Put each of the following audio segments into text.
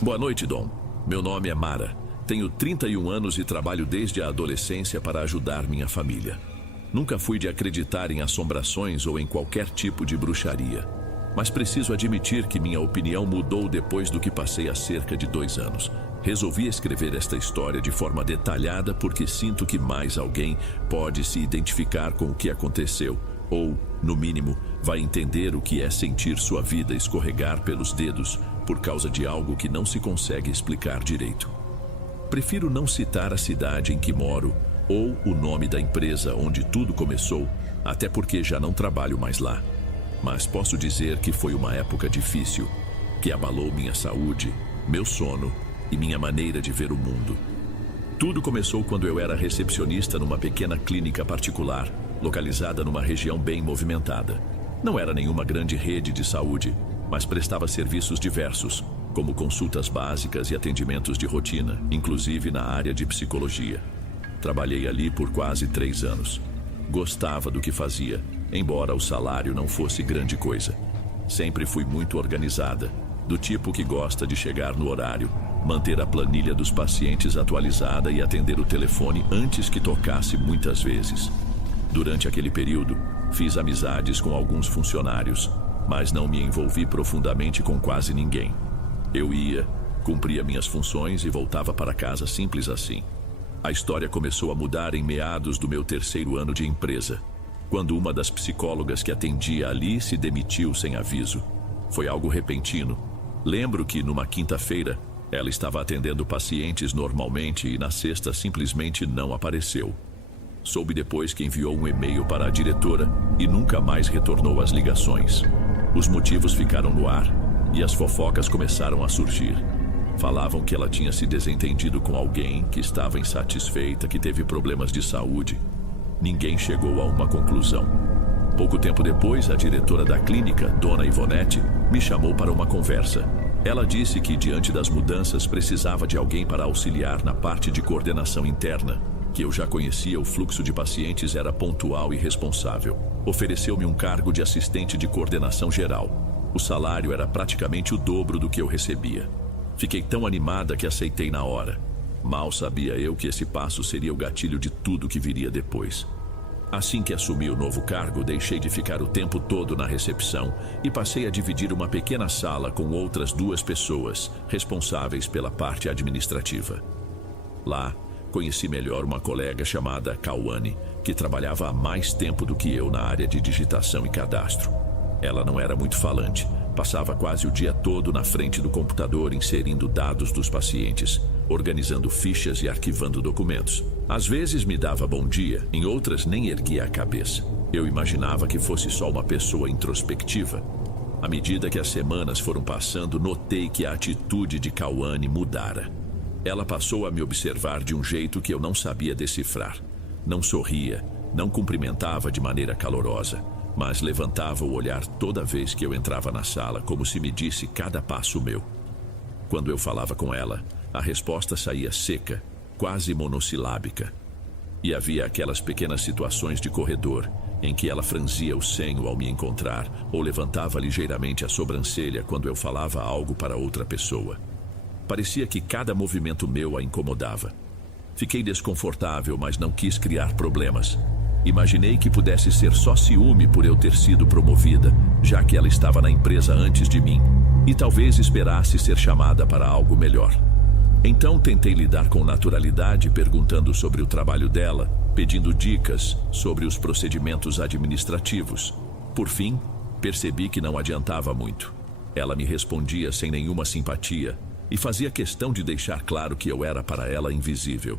Boa noite, Dom. Meu nome é Mara. Tenho 31 anos e trabalho desde a adolescência para ajudar minha família. Nunca fui de acreditar em assombrações ou em qualquer tipo de bruxaria. Mas preciso admitir que minha opinião mudou depois do que passei há cerca de 2 anos. Resolvi escrever esta história de forma detalhada porque sinto que mais alguém pode se identificar com o que aconteceu, ou, no mínimo, vai entender o que é sentir sua vida escorregar pelos dedos por causa de algo que não se consegue explicar direito. Prefiro não citar a cidade em que moro ou o nome da empresa onde tudo começou, até porque já não trabalho mais lá. Mas posso dizer que foi uma época difícil, que abalou minha saúde, meu sono e minha maneira de ver o mundo. Tudo começou quando eu era recepcionista numa pequena clínica particular, localizada numa região bem movimentada. Não era nenhuma grande rede de saúde, mas prestava serviços diversos, como consultas básicas e atendimentos de rotina, inclusive na área de psicologia. Trabalhei ali por quase 3 anos. Gostava do que fazia, embora o salário não fosse grande coisa. Sempre fui muito organizada, do tipo que gosta de chegar no horário, manter a planilha dos pacientes atualizada e atender o telefone antes que tocasse muitas vezes. Durante aquele período, fiz amizades com alguns funcionários, mas não me envolvi profundamente com quase ninguém. Eu ia, cumpria minhas funções e voltava para casa simples assim. A história começou a mudar em meados do meu 3º ano de empresa, quando uma das psicólogas que atendia ali se demitiu sem aviso. Foi algo repentino. Lembro que numa quinta-feira, ela estava atendendo pacientes normalmente e na sexta simplesmente não apareceu. Soube depois que enviou um e-mail para a diretora e nunca mais retornou às ligações. Os motivos ficaram no ar e as fofocas começaram a surgir. Falavam que ela tinha se desentendido com alguém, que estava insatisfeita, que teve problemas de saúde. Ninguém chegou a uma conclusão. Pouco tempo depois, a diretora da clínica, Dona Ivonete, me chamou para uma conversa. Ela disse que, diante das mudanças, precisava de alguém para auxiliar na parte de coordenação interna, que eu já conhecia o fluxo de pacientes, era pontual e responsável. Ofereceu-me um cargo de assistente de coordenação geral. O salário era praticamente o dobro do que eu recebia. Fiquei tão animada que aceitei na hora. Mal sabia eu que esse passo seria o gatilho de tudo que viria depois. Assim que assumi o novo cargo, deixei de ficar o tempo todo na recepção e passei a dividir uma pequena sala com outras 2 pessoas, responsáveis pela parte administrativa. Lá, conheci melhor uma colega chamada Cauane, que trabalhava há mais tempo do que eu na área de digitação e cadastro. Ela não era muito falante, passava quase o dia todo na frente do computador inserindo dados dos pacientes, organizando fichas e arquivando documentos. Às vezes me dava bom dia, em outras nem erguia a cabeça. Eu imaginava que fosse só uma pessoa introspectiva. À medida que as semanas foram passando, notei que a atitude de Cauane mudara. Ela passou a me observar de um jeito que eu não sabia decifrar. Não sorria, não cumprimentava de maneira calorosa, mas levantava o olhar toda vez que eu entrava na sala, como se me disse cada passo meu. Quando eu falava com ela, a resposta saía seca, quase monossilábica. E havia aquelas pequenas situações de corredor, em que ela franzia o senho ao me encontrar, ou levantava ligeiramente a sobrancelha quando eu falava algo para outra pessoa. Parecia que cada movimento meu a incomodava. Fiquei desconfortável, mas não quis criar problemas. Imaginei que pudesse ser só ciúme por eu ter sido promovida, já que ela estava na empresa antes de mim, e talvez esperasse ser chamada para algo melhor. Então tentei lidar com naturalidade, perguntando sobre o trabalho dela, pedindo dicas sobre os procedimentos administrativos. Por fim, percebi que não adiantava muito. Ela me respondia sem nenhuma simpatia e fazia questão de deixar claro que eu era para ela invisível.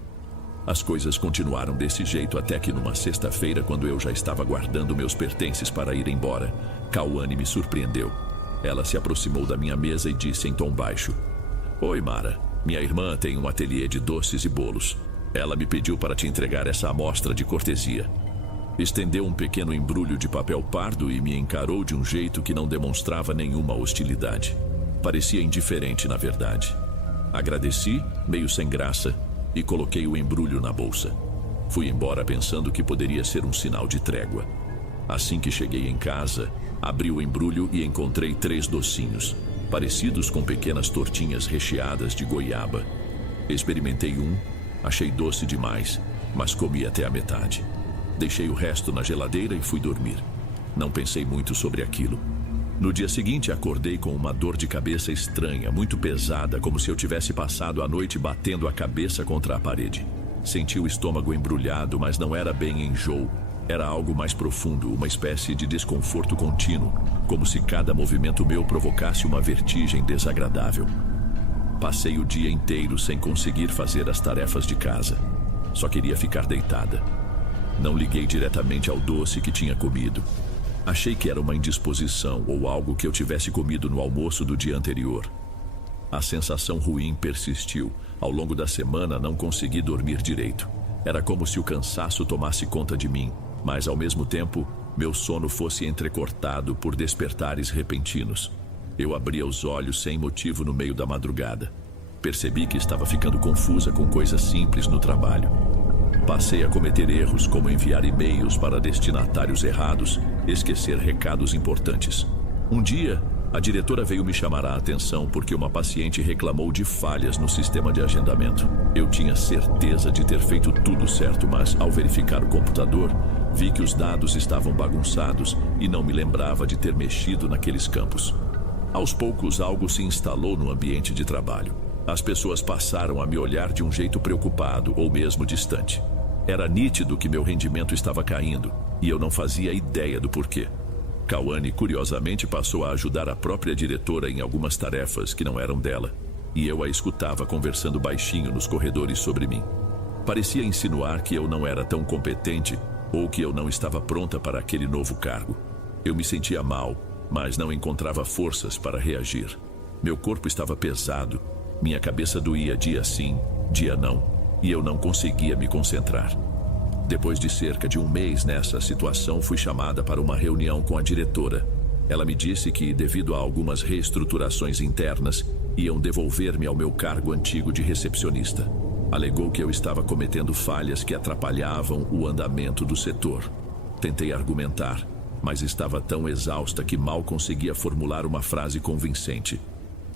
As coisas continuaram desse jeito até que numa sexta-feira, quando eu já estava guardando meus pertences para ir embora, Cauane me surpreendeu. Ela se aproximou da minha mesa e disse em tom baixo: "Oi, Mara, minha irmã tem um ateliê de doces e bolos. Ela me pediu para te entregar essa amostra de cortesia." Estendeu um pequeno embrulho de papel pardo e me encarou de um jeito que não demonstrava nenhuma hostilidade. Parecia indiferente, na verdade. Agradeci, meio sem graça, e coloquei o embrulho na bolsa. Fui embora pensando que poderia ser um sinal de trégua. Assim que cheguei em casa, abri o embrulho e encontrei 3 docinhos. parecidos com pequenas tortinhas recheadas de goiaba. Experimentei um, achei doce demais, mas comi até a metade. Deixei o resto na geladeira e fui dormir. Não pensei muito sobre aquilo. No dia seguinte, acordei com uma dor de cabeça estranha, muito pesada, como se eu tivesse passado a noite batendo a cabeça contra a parede. Senti o estômago embrulhado, mas não era bem enjoo. Era algo mais profundo, uma espécie de desconforto contínuo, como se cada movimento meu provocasse uma vertigem desagradável. Passei o dia inteiro sem conseguir fazer as tarefas de casa. Só queria ficar deitada. Não liguei diretamente ao doce que tinha comido. Achei que era uma indisposição ou algo que eu tivesse comido no almoço do dia anterior. A sensação ruim persistiu. Ao longo da semana não consegui dormir direito. Era como se o cansaço tomasse conta de mim, mas ao mesmo tempo, meu sono fosse entrecortado por despertares repentinos. Eu abria os olhos sem motivo no meio da madrugada. Percebi que estava ficando confusa com coisas simples no trabalho. Passei a cometer erros como enviar e-mails para destinatários errados, esquecer recados importantes. Um dia, a diretora veio me chamar a atenção porque uma paciente reclamou de falhas no sistema de agendamento. Eu tinha certeza de ter feito tudo certo, mas ao verificar o computador, vi que os dados estavam bagunçados e não me lembrava de ter mexido naqueles campos. Aos poucos, algo se instalou no ambiente de trabalho. As pessoas passaram a me olhar de um jeito preocupado ou mesmo distante. Era nítido que meu rendimento estava caindo e eu não fazia ideia do porquê. Cauane, curiosamente, passou a ajudar a própria diretora em algumas tarefas que não eram dela, e eu a escutava conversando baixinho nos corredores sobre mim. Parecia insinuar que eu não era tão competente ou que eu não estava pronta para aquele novo cargo. Eu me sentia mal, mas não encontrava forças para reagir. Meu corpo estava pesado, minha cabeça doía dia sim, dia não, e eu não conseguia me concentrar. Depois de cerca de um mês nessa situação, fui chamada para uma reunião com a diretora. Ela me disse que, devido a algumas reestruturações internas, iam devolver-me ao meu cargo antigo de recepcionista. Alegou que eu estava cometendo falhas que atrapalhavam o andamento do setor. Tentei argumentar, mas estava tão exausta que mal conseguia formular uma frase convincente.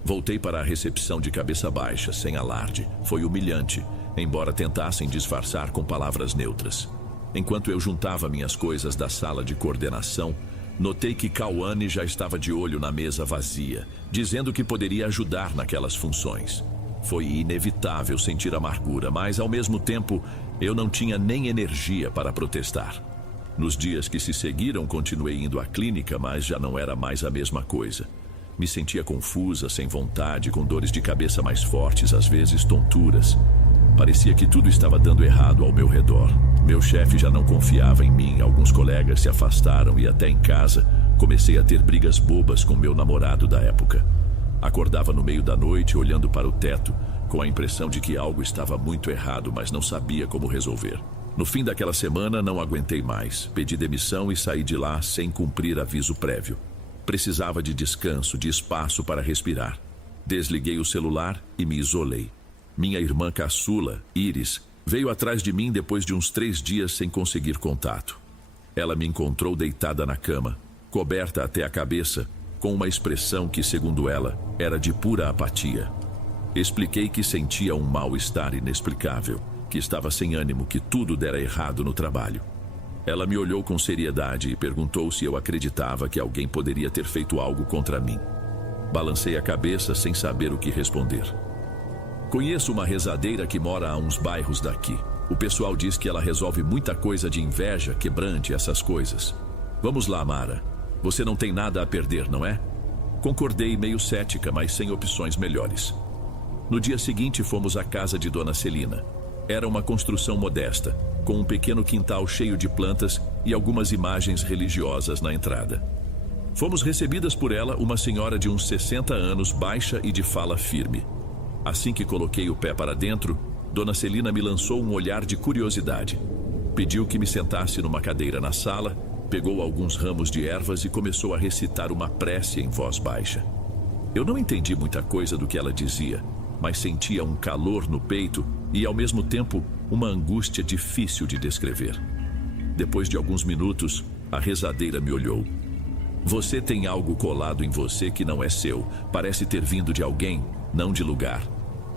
Voltei para a recepção de cabeça baixa, sem alarde. Foi humilhante, embora tentassem disfarçar com palavras neutras. Enquanto eu juntava minhas coisas da sala de coordenação, notei que Cauane já estava de olho na mesa vazia, dizendo que poderia ajudar naquelas funções. Foi inevitável sentir amargura, mas ao mesmo tempo eu não tinha nem energia para protestar. Nos dias que se seguiram, continuei indo à clínica, mas já não era mais a mesma coisa. Me sentia confusa, sem vontade, com dores de cabeça mais fortes, às vezes tonturas. Parecia que tudo estava dando errado ao meu redor. Meu chefe já não confiava em mim, alguns colegas se afastaram e até em casa comecei a ter brigas bobas com meu namorado da época. Acordava no meio da noite olhando para o teto, com a impressão de que algo estava muito errado, mas não sabia como resolver. No fim daquela semana não aguentei mais, pedi demissão e saí de lá sem cumprir aviso prévio. Precisava de descanso, de espaço para respirar. Desliguei o celular e me isolei. Minha irmã caçula, Iris, veio atrás de mim depois de uns 3 dias sem conseguir contato. Ela me encontrou deitada na cama, coberta até a cabeça, com uma expressão que, segundo ela, era de pura apatia. Expliquei que sentia um mal-estar inexplicável, que estava sem ânimo, que tudo dera errado no trabalho. Ela me olhou com seriedade e perguntou se eu acreditava que alguém poderia ter feito algo contra mim. Balancei a cabeça sem saber o que responder. Conheço uma rezadeira que mora a uns bairros daqui. O pessoal diz que ela resolve muita coisa de inveja, quebrante, essas coisas. Vamos lá, Mara. Você não tem nada a perder, não é? Concordei, meio cética, mas sem opções melhores. No dia seguinte fomos à casa de Dona Celina. Era uma construção modesta, com um pequeno quintal cheio de plantas e algumas imagens religiosas na entrada. Fomos recebidas por ela, uma senhora de uns 60 anos, baixa e de fala firme. Assim que coloquei o pé para dentro, Dona Celina me lançou um olhar de curiosidade. Pediu que me sentasse numa cadeira na sala, pegou alguns ramos de ervas e começou a recitar uma prece em voz baixa. Eu não entendi muita coisa do que ela dizia, mas sentia um calor no peito e, ao mesmo tempo, uma angústia difícil de descrever. Depois de alguns minutos, a rezadeira me olhou. Você tem algo colado em você que não é seu. Parece ter vindo de alguém, não de lugar.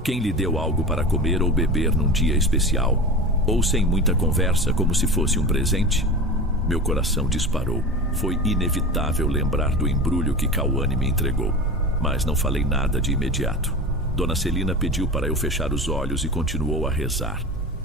Quem lhe deu algo para comer ou beber num dia especial? Ou sem muita conversa, como se fosse um presente? Meu coração disparou. Foi inevitável lembrar do embrulho que Cauane me entregou. Mas não falei nada de imediato. Dona Celina pediu para eu fechar os olhos e continuou a rezar.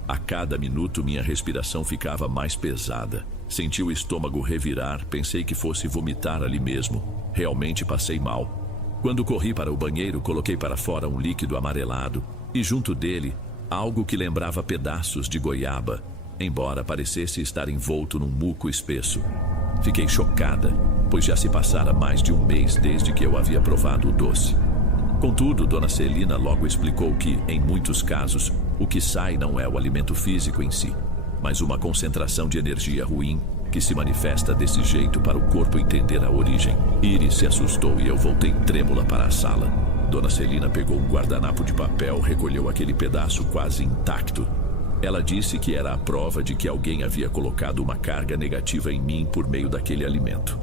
A cada minuto minha respiração ficava mais pesada. Senti o estômago revirar, pensei que fosse vomitar ali mesmo. Realmente passei mal. Quando corri para o banheiro, coloquei para fora um líquido amarelado e junto dele, algo que lembrava pedaços de goiaba, embora parecesse estar envolto num muco espesso. Fiquei chocada, pois já se passara mais de um mês desde que eu havia provado o doce. Contudo, Dona Celina logo explicou que, em muitos casos, o que sai não é o alimento físico em si, mas uma concentração de energia ruim que se manifesta desse jeito para o corpo entender a origem. Iris se assustou e eu voltei trêmula para a sala. Dona Celina pegou um guardanapo de papel, recolheu aquele pedaço quase intacto. Ela disse que era a prova de que alguém havia colocado uma carga negativa em mim por meio daquele alimento.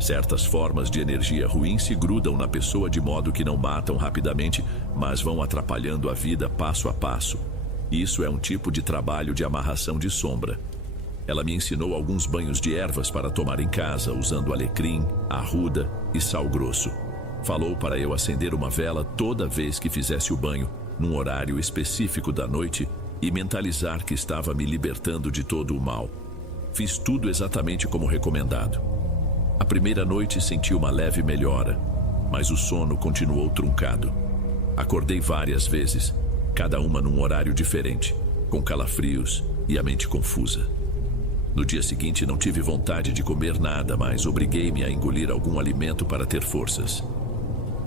Certas formas de energia ruim se grudam na pessoa de modo que não matam rapidamente, mas vão atrapalhando a vida passo a passo. Isso é um tipo de trabalho de amarração de sombra. Ela me ensinou alguns banhos de ervas para tomar em casa, usando alecrim, arruda e sal grosso. Falou para eu acender uma vela toda vez que fizesse o banho, num horário específico da noite, e mentalizar que estava me libertando de todo o mal. Fiz tudo exatamente como recomendado. A primeira noite senti uma leve melhora, mas o sono continuou truncado. Acordei várias vezes, cada uma num horário diferente, com calafrios e a mente confusa. No dia seguinte não tive vontade de comer nada, mas obriguei-me a engolir algum alimento para ter forças.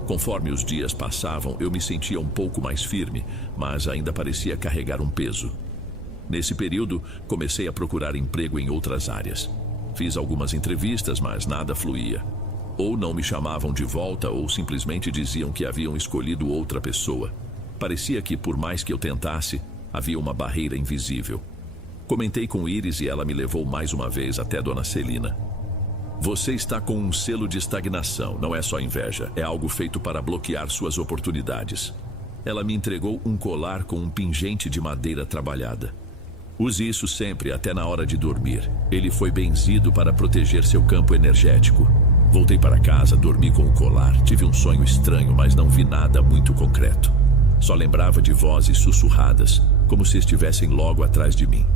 Conforme os dias passavam, eu me sentia um pouco mais firme, mas ainda parecia carregar um peso. Nesse período, comecei a procurar emprego em outras áreas. Fiz algumas entrevistas, mas nada fluía. Ou não me chamavam de volta, ou simplesmente diziam que haviam escolhido outra pessoa. Parecia que, por mais que eu tentasse, havia uma barreira invisível. Comentei com Iris e ela me levou mais uma vez até Dona Celina. Você está com um selo de estagnação, não é só inveja, é algo feito para bloquear suas oportunidades. Ela me entregou um colar com um pingente de madeira trabalhada. Use isso sempre, até na hora de dormir. Ele foi benzido para proteger seu campo energético. Voltei para casa, dormi com o colar. Tive um sonho estranho, mas não vi nada muito concreto. Só lembrava de vozes sussurradas, como se estivessem logo atrás de mim.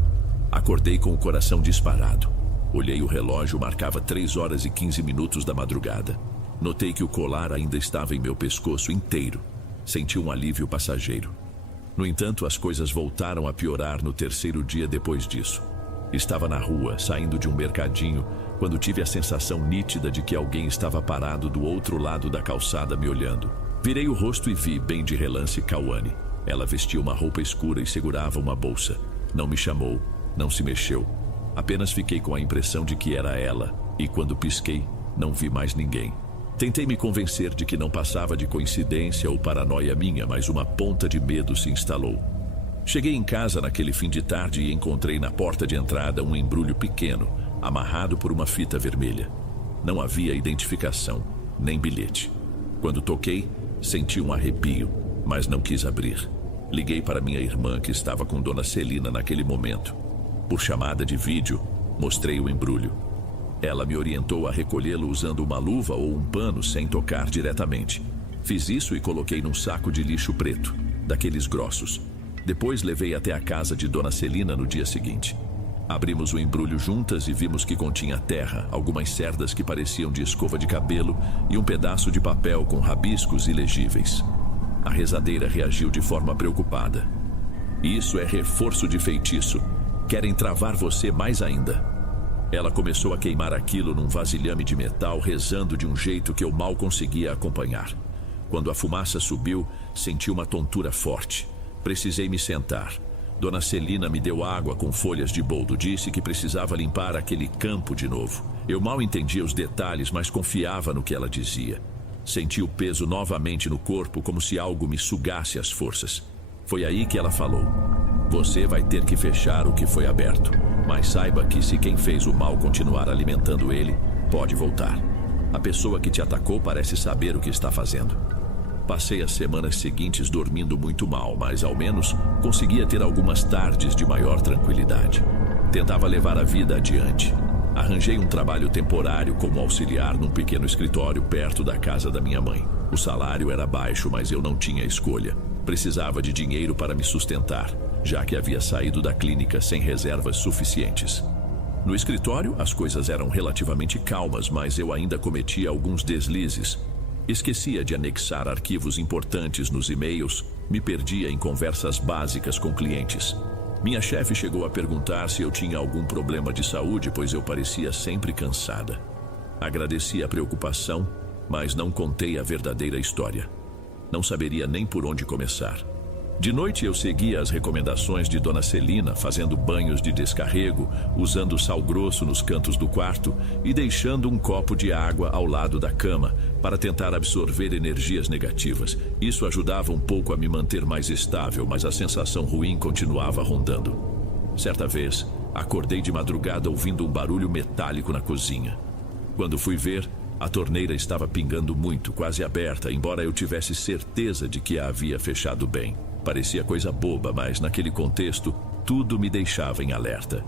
Acordei com o coração disparado. Olhei o relógio, marcava 3h15 da madrugada. Notei que o colar ainda estava em meu pescoço inteiro. Senti um alívio passageiro. No entanto, as coisas voltaram a piorar no terceiro dia depois disso. Estava na rua, saindo de um mercadinho, quando tive a sensação nítida de que alguém estava parado do outro lado da calçada me olhando. Virei o rosto e vi, bem de relance, Cauane. Ela vestia uma roupa escura e segurava uma bolsa. Não me chamou, não se mexeu. Apenas fiquei com a impressão de que era ela, e quando pisquei, não vi mais ninguém. Tentei me convencer de que não passava de coincidência ou paranoia minha, mas uma ponta de medo se instalou. Cheguei em casa naquele fim de tarde e encontrei na porta de entrada um embrulho pequeno, amarrado por uma fita vermelha. Não havia identificação, nem bilhete. Quando toquei, senti um arrepio, mas não quis abrir. Liguei para minha irmã, que estava com Dona Celina naquele momento. Por chamada de vídeo, mostrei o embrulho. Ela me orientou a recolhê-lo usando uma luva ou um pano sem tocar diretamente. Fiz isso e coloquei num saco de lixo preto, daqueles grossos. Depois levei até a casa de Dona Celina no dia seguinte. Abrimos o embrulho juntas e vimos que continha terra, algumas cerdas que pareciam de escova de cabelo e um pedaço de papel com rabiscos ilegíveis. A rezadeira reagiu de forma preocupada. Isso é reforço de feitiço. Querem travar você mais ainda. Ela começou a queimar aquilo num vasilhame de metal, rezando de um jeito que eu mal conseguia acompanhar. Quando a fumaça subiu, senti uma tontura forte. Precisei me sentar. Dona Celina me deu água com folhas de boldo. Disse que precisava limpar aquele campo de novo. Eu mal entendia os detalhes, mas confiava no que ela dizia. Senti o peso novamente no corpo, como se algo me sugasse as forças. Foi aí que ela falou: você vai ter que fechar o que foi aberto, mas saiba que se quem fez o mal continuar alimentando ele, pode voltar. A pessoa que te atacou parece saber o que está fazendo. Passei as semanas seguintes dormindo muito mal, mas ao menos conseguia ter algumas tardes de maior tranquilidade. Tentava levar a vida adiante. Arranjei um trabalho temporário como auxiliar num pequeno escritório perto da casa da minha mãe. O salário era baixo, mas eu não tinha escolha. Precisava de dinheiro para me sustentar, já que havia saído da clínica sem reservas suficientes. No escritório, as coisas eram relativamente calmas, mas eu ainda cometia alguns deslizes. Esquecia de anexar arquivos importantes nos e-mails, me perdia em conversas básicas com clientes. Minha chefe chegou a perguntar se eu tinha algum problema de saúde, pois eu parecia sempre cansada. Agradeci a preocupação, mas não contei a verdadeira história. Não saberia nem por onde começar. De noite eu seguia as recomendações de Dona Celina, fazendo banhos de descarrego, usando sal grosso nos cantos do quarto e deixando um copo de água ao lado da cama para tentar absorver energias negativas. Isso ajudava um pouco a me manter mais estável, mas a sensação ruim continuava rondando. Certa vez, acordei de madrugada ouvindo um barulho metálico na cozinha. Quando fui ver, a torneira estava pingando muito, quase aberta, embora eu tivesse certeza de que a havia fechado bem. Parecia coisa boba, mas naquele contexto, tudo me deixava em alerta.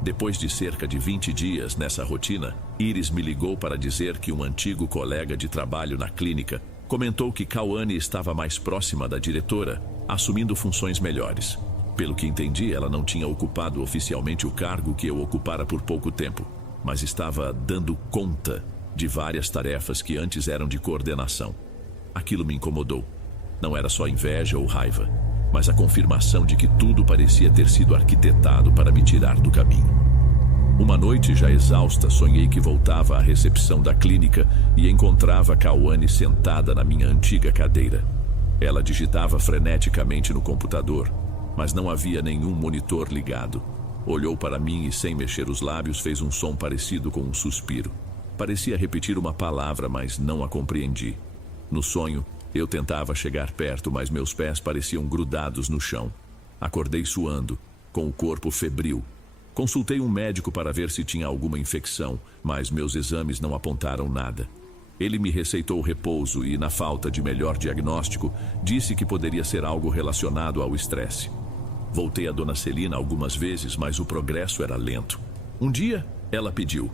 Depois de cerca de 20 dias nessa rotina, Iris me ligou para dizer que um antigo colega de trabalho na clínica comentou que Cauane estava mais próxima da diretora, assumindo funções melhores. Pelo que entendi, ela não tinha ocupado oficialmente o cargo que eu ocupara por pouco tempo, mas estava dando conta de várias tarefas que antes eram de coordenação. Aquilo me incomodou. Não era só inveja ou raiva, mas a confirmação de que tudo parecia ter sido arquitetado para me tirar do caminho. Uma noite, já exausta, sonhei que voltava à recepção da clínica e encontrava Cauane sentada na minha antiga cadeira. Ela digitava freneticamente no computador, mas não havia nenhum monitor ligado. Olhou para mim e, sem mexer os lábios, fez um som parecido com um suspiro. Parecia repetir uma palavra, mas não a compreendi. No sonho, eu tentava chegar perto, mas meus pés pareciam grudados no chão. Acordei suando, com o corpo febril. Consultei um médico para ver se tinha alguma infecção, mas meus exames não apontaram nada. Ele me receitou repouso e, na falta de melhor diagnóstico, disse que poderia ser algo relacionado ao estresse. Voltei a Dona Celina algumas vezes, mas o progresso era lento. Um dia, ela pediu: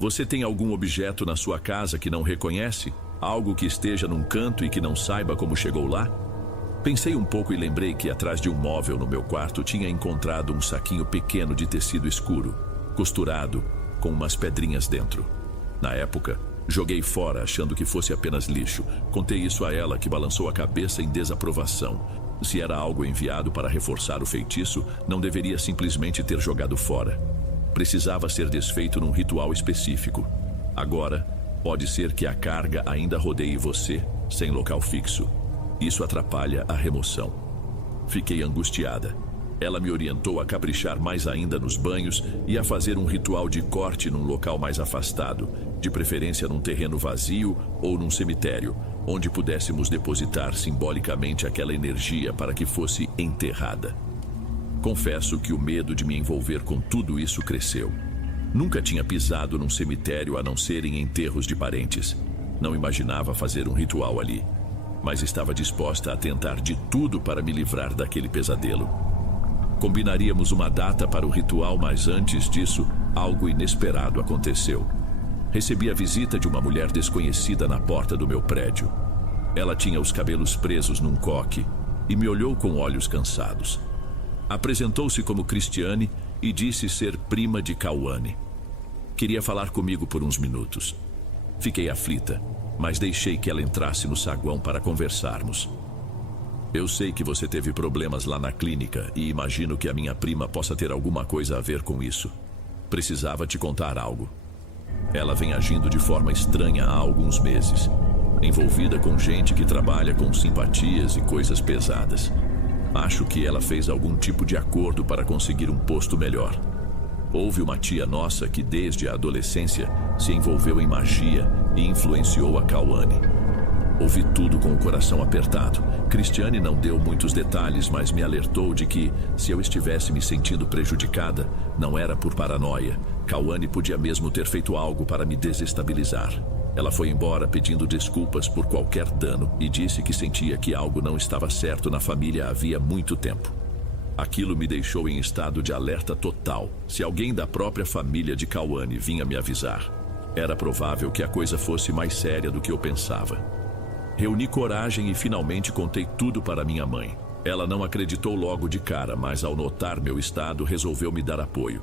"Você tem algum objeto na sua casa que não reconhece? Algo que esteja num canto e que não saiba como chegou lá?" Pensei um pouco e lembrei que atrás de um móvel no meu quarto tinha encontrado um saquinho pequeno de tecido escuro, costurado, com umas pedrinhas dentro. Na época, joguei fora achando que fosse apenas lixo. Contei isso a ela, que balançou a cabeça em desaprovação. Se era algo enviado para reforçar o feitiço, não deveria simplesmente ter jogado fora. Precisava ser desfeito num ritual específico. Agora, pode ser que a carga ainda rodeie você, sem local fixo. Isso atrapalha a remoção. Fiquei angustiada. Ela me orientou a caprichar mais ainda nos banhos e a fazer um ritual de corte num local mais afastado, de preferência num terreno vazio ou num cemitério, onde pudéssemos depositar simbolicamente aquela energia para que fosse enterrada. Confesso que o medo de me envolver com tudo isso cresceu. Nunca tinha pisado num cemitério a não ser em enterros de parentes. Não imaginava fazer um ritual ali, mas estava disposta a tentar de tudo para me livrar daquele pesadelo. Combinaríamos uma data para o ritual, mas antes disso, algo inesperado aconteceu. Recebi a visita de uma mulher desconhecida na porta do meu prédio. Ela tinha os cabelos presos num coque e me olhou com olhos cansados. Apresentou-se como Cristiane e disse ser prima de Cauane. Queria falar comigo por uns minutos. Fiquei aflita, mas deixei que ela entrasse no saguão para conversarmos. "Eu sei que você teve problemas lá na clínica e imagino que a minha prima possa ter alguma coisa a ver com isso. Precisava te contar algo. Ela vem agindo de forma estranha há alguns meses, envolvida com gente que trabalha com simpatias e coisas pesadas. Acho que ela fez algum tipo de acordo para conseguir um posto melhor. Houve uma tia nossa que desde a adolescência se envolveu em magia e influenciou a Cauane." Ouvi tudo com o coração apertado. Cristiane não deu muitos detalhes, mas me alertou de que, se eu estivesse me sentindo prejudicada, não era por paranoia. Cauane podia mesmo ter feito algo para me desestabilizar. Ela foi embora pedindo desculpas por qualquer dano e disse que sentia que algo não estava certo na família havia muito tempo. Aquilo me deixou em estado de alerta total. Se alguém da própria família de Cauane vinha me avisar, era provável que a coisa fosse mais séria do que eu pensava. Reuni coragem e finalmente contei tudo para minha mãe. Ela não acreditou logo de cara, mas ao notar meu estado, resolveu me dar apoio.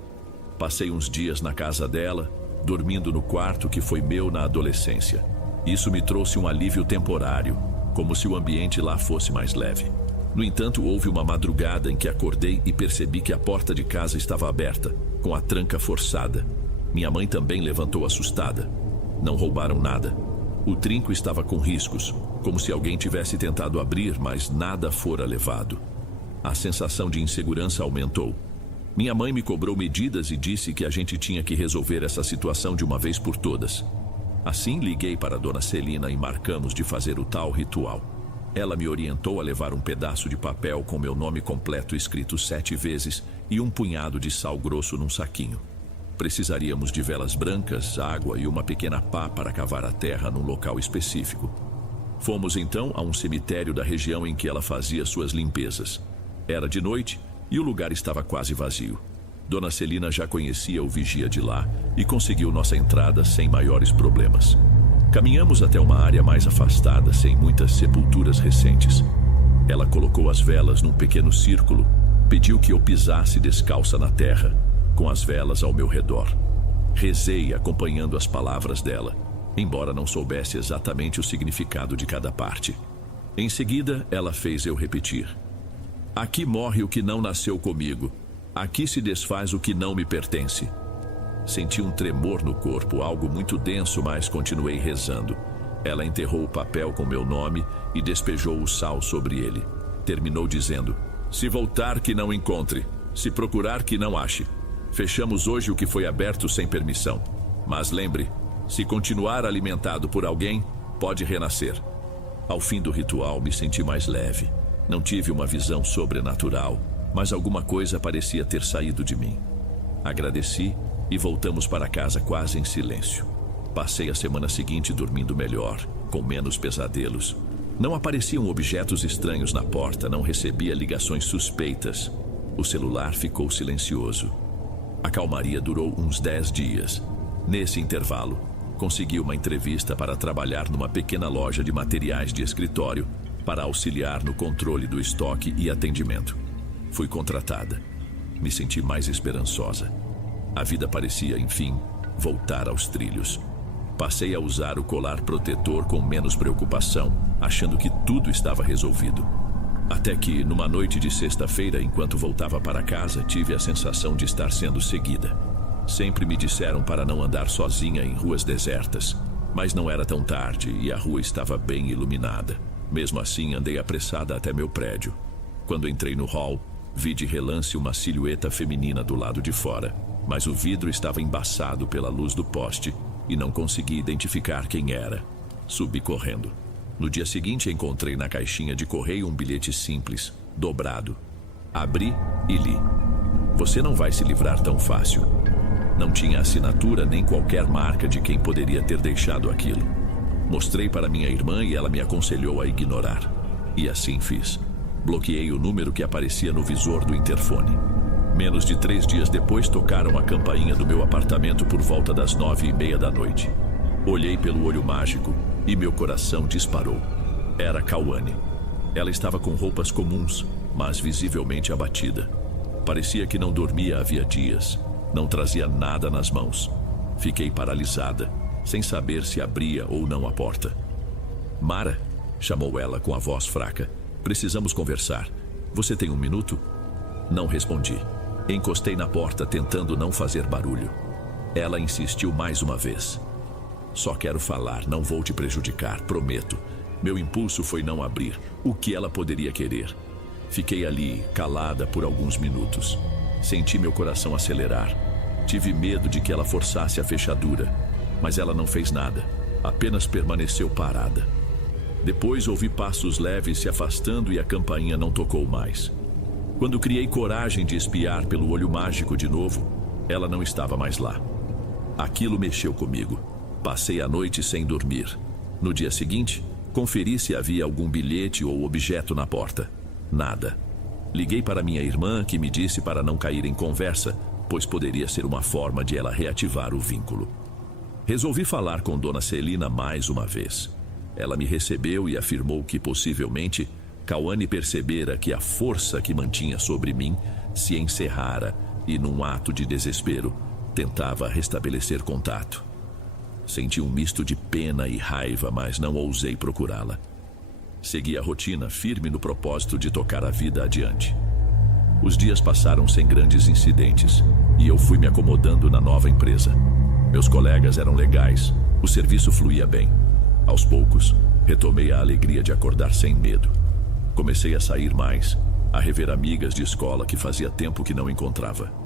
Passei uns dias na casa dela, dormindo no quarto que foi meu na adolescência. Isso me trouxe um alívio temporário, como se o ambiente lá fosse mais leve. No entanto, houve uma madrugada em que acordei e percebi que a porta de casa estava aberta, com a tranca forçada. Minha mãe também levantou assustada. Não roubaram nada. O trinco estava com riscos, como se alguém tivesse tentado abrir, mas nada fora levado. A sensação de insegurança aumentou. Minha mãe me cobrou medidas e disse que a gente tinha que resolver essa situação de uma vez por todas. Assim, liguei para a dona Celina e marcamos de fazer o tal ritual. Ela me orientou a levar um pedaço de papel com meu nome completo escrito 7 vezes e um punhado de sal grosso num saquinho. Precisaríamos de velas brancas, água e uma pequena pá para cavar a terra num local específico. Fomos então a um cemitério da região em que ela fazia suas limpezas. Era de noite e o lugar estava quase vazio. Dona Celina já conhecia o vigia de lá e conseguiu nossa entrada sem maiores problemas. Caminhamos até uma área mais afastada, sem muitas sepulturas recentes. Ela colocou as velas num pequeno círculo, pediu que eu pisasse descalça na terra, com as velas ao meu redor. Rezei acompanhando as palavras dela, embora não soubesse exatamente o significado de cada parte. Em seguida, ela fez eu repetir: aqui morre o que não nasceu comigo. Aqui se desfaz o que não me pertence. Senti um tremor no corpo, algo muito denso, mas continuei rezando. Ela enterrou o papel com meu nome e despejou o sal sobre ele. Terminou dizendo: se voltar, que não encontre. Se procurar, que não ache. Fechamos hoje o que foi aberto sem permissão. Mas lembre, se continuar alimentado por alguém, pode renascer. Ao fim do ritual, me senti mais leve. Não tive uma visão sobrenatural, mas alguma coisa parecia ter saído de mim. Agradeci e voltamos para casa quase em silêncio. Passei a semana seguinte dormindo melhor, com menos pesadelos. Não apareciam objetos estranhos na porta, não recebia ligações suspeitas. O celular ficou silencioso. A calmaria durou uns 10 dias. Nesse intervalo, consegui uma entrevista para trabalhar numa pequena loja de materiais de escritório para auxiliar no controle do estoque e atendimento. Fui contratada. Me senti mais esperançosa. A vida parecia, enfim, voltar aos trilhos. Passei a usar o colar protetor com menos preocupação, achando que tudo estava resolvido. Até que, numa noite de sexta-feira, enquanto voltava para casa, tive a sensação de estar sendo seguida. Sempre me disseram para não andar sozinha em ruas desertas, mas não era tão tarde e a rua estava bem iluminada. Mesmo assim, andei apressada até meu prédio. Quando entrei no hall, vi de relance uma silhueta feminina do lado de fora, mas o vidro estava embaçado pela luz do poste e não consegui identificar quem era. Subi correndo. No dia seguinte, encontrei na caixinha de correio um bilhete simples, dobrado. Abri e li: você não vai se livrar tão fácil. Não tinha assinatura nem qualquer marca de quem poderia ter deixado aquilo. Mostrei para minha irmã e ela me aconselhou a ignorar. E assim fiz. Bloqueei o número que aparecia no visor do interfone. Menos de 3 dias depois, tocaram a campainha do meu apartamento por volta das 9:30 da noite. Olhei pelo olho mágico e meu coração disparou. Era Cauane. Ela estava com roupas comuns, mas visivelmente abatida. Parecia que não dormia havia dias. Não trazia nada nas mãos. Fiquei paralisada, sem saber se abria ou não a porta. Mara, chamou ela com a voz fraca. Precisamos conversar. Você tem 1 minuto? Não respondi. Encostei na porta tentando não fazer barulho. Ela insistiu mais uma vez. Só quero falar, não vou te prejudicar, prometo. Meu impulso foi não abrir. O que ela poderia querer? Fiquei ali, calada por alguns minutos. Senti meu coração acelerar. Tive medo de que ela forçasse a fechadura, mas ela não fez nada, apenas permaneceu parada. Depois ouvi passos leves se afastando e a campainha não tocou mais. Quando criei coragem de espiar pelo olho mágico de novo, ela não estava mais lá. Aquilo mexeu comigo. Passei a noite sem dormir. No dia seguinte, conferi se havia algum bilhete ou objeto na porta. Nada. Liguei para minha irmã, que me disse para não cair em conversa, pois poderia ser uma forma de ela reativar o vínculo. Resolvi falar com Dona Celina mais uma vez. Ela me recebeu e afirmou que, possivelmente, Cauane percebera que a força que mantinha sobre mim se encerrara e, num ato de desespero, tentava restabelecer contato. Senti um misto de pena e raiva, mas não ousei procurá-la. Segui a rotina, firme no propósito de tocar a vida adiante. Os dias passaram sem grandes incidentes e eu fui me acomodando na nova empresa. Meus colegas eram legais, o serviço fluía bem. Aos poucos, retomei a alegria de acordar sem medo. Comecei a sair mais, a rever amigas de escola que fazia tempo que não encontrava.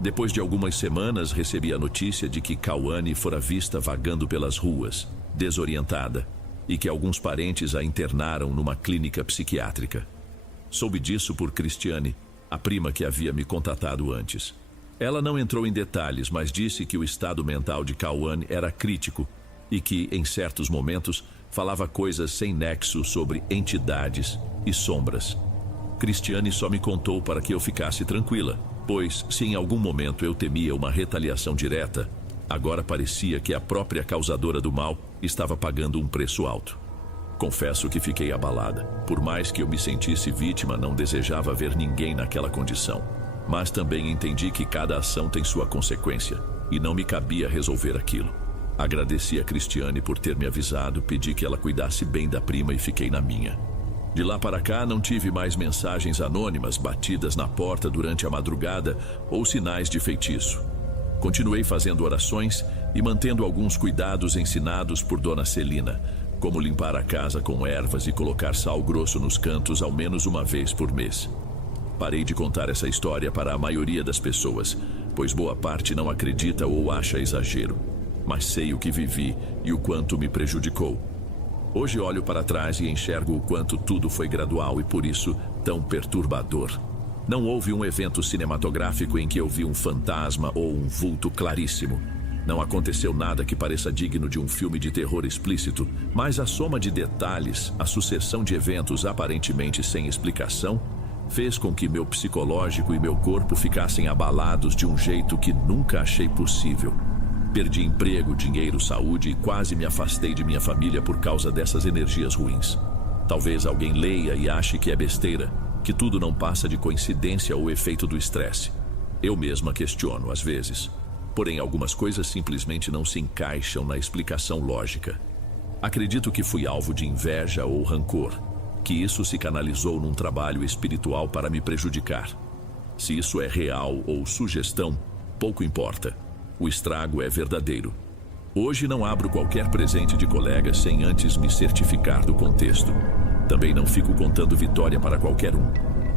Depois de algumas semanas, recebi a notícia de que Cauane fora vista vagando pelas ruas, desorientada, e que alguns parentes a internaram numa clínica psiquiátrica. Soube disso por Cristiane, a prima que havia me contatado antes. Ela não entrou em detalhes, mas disse que o estado mental de Cauane era crítico e que, em certos momentos, falava coisas sem nexo sobre entidades e sombras. Cristiane só me contou para que eu ficasse tranquila, pois, se em algum momento eu temia uma retaliação direta, agora parecia que a própria causadora do mal estava pagando um preço alto. Confesso que fiquei abalada. Por mais que eu me sentisse vítima, não desejava ver ninguém naquela condição. Mas também entendi que cada ação tem sua consequência, e não me cabia resolver aquilo. Agradeci a Cristiane por ter me avisado, pedi que ela cuidasse bem da prima e fiquei na minha. De lá para cá, não tive mais mensagens anônimas batidas na porta durante a madrugada ou sinais de feitiço. Continuei fazendo orações e mantendo alguns cuidados ensinados por Dona Celina, como limpar a casa com ervas e colocar sal grosso nos cantos ao menos uma vez por mês. Parei de contar essa história para a maioria das pessoas, pois boa parte não acredita ou acha exagero. Mas sei o que vivi e o quanto me prejudicou. Hoje olho para trás e enxergo o quanto tudo foi gradual e por isso tão perturbador. Não houve um evento cinematográfico em que eu vi um fantasma ou um vulto claríssimo. Não aconteceu nada que pareça digno de um filme de terror explícito, mas a soma de detalhes, a sucessão de eventos aparentemente sem explicação, fez com que meu psicológico e meu corpo ficassem abalados de um jeito que nunca achei possível. Perdi emprego, dinheiro, saúde e quase me afastei de minha família por causa dessas energias ruins. Talvez alguém leia e ache que é besteira, que tudo não passa de coincidência ou efeito do estresse. Eu mesma questiono às vezes. Porém, algumas coisas simplesmente não se encaixam na explicação lógica. Acredito que fui alvo de inveja ou rancor, que isso se canalizou num trabalho espiritual para me prejudicar. Se isso é real ou sugestão, pouco importa. O estrago é verdadeiro. Hoje não abro qualquer presente de colega sem antes me certificar do contexto. Também não fico contando vitória para qualquer um.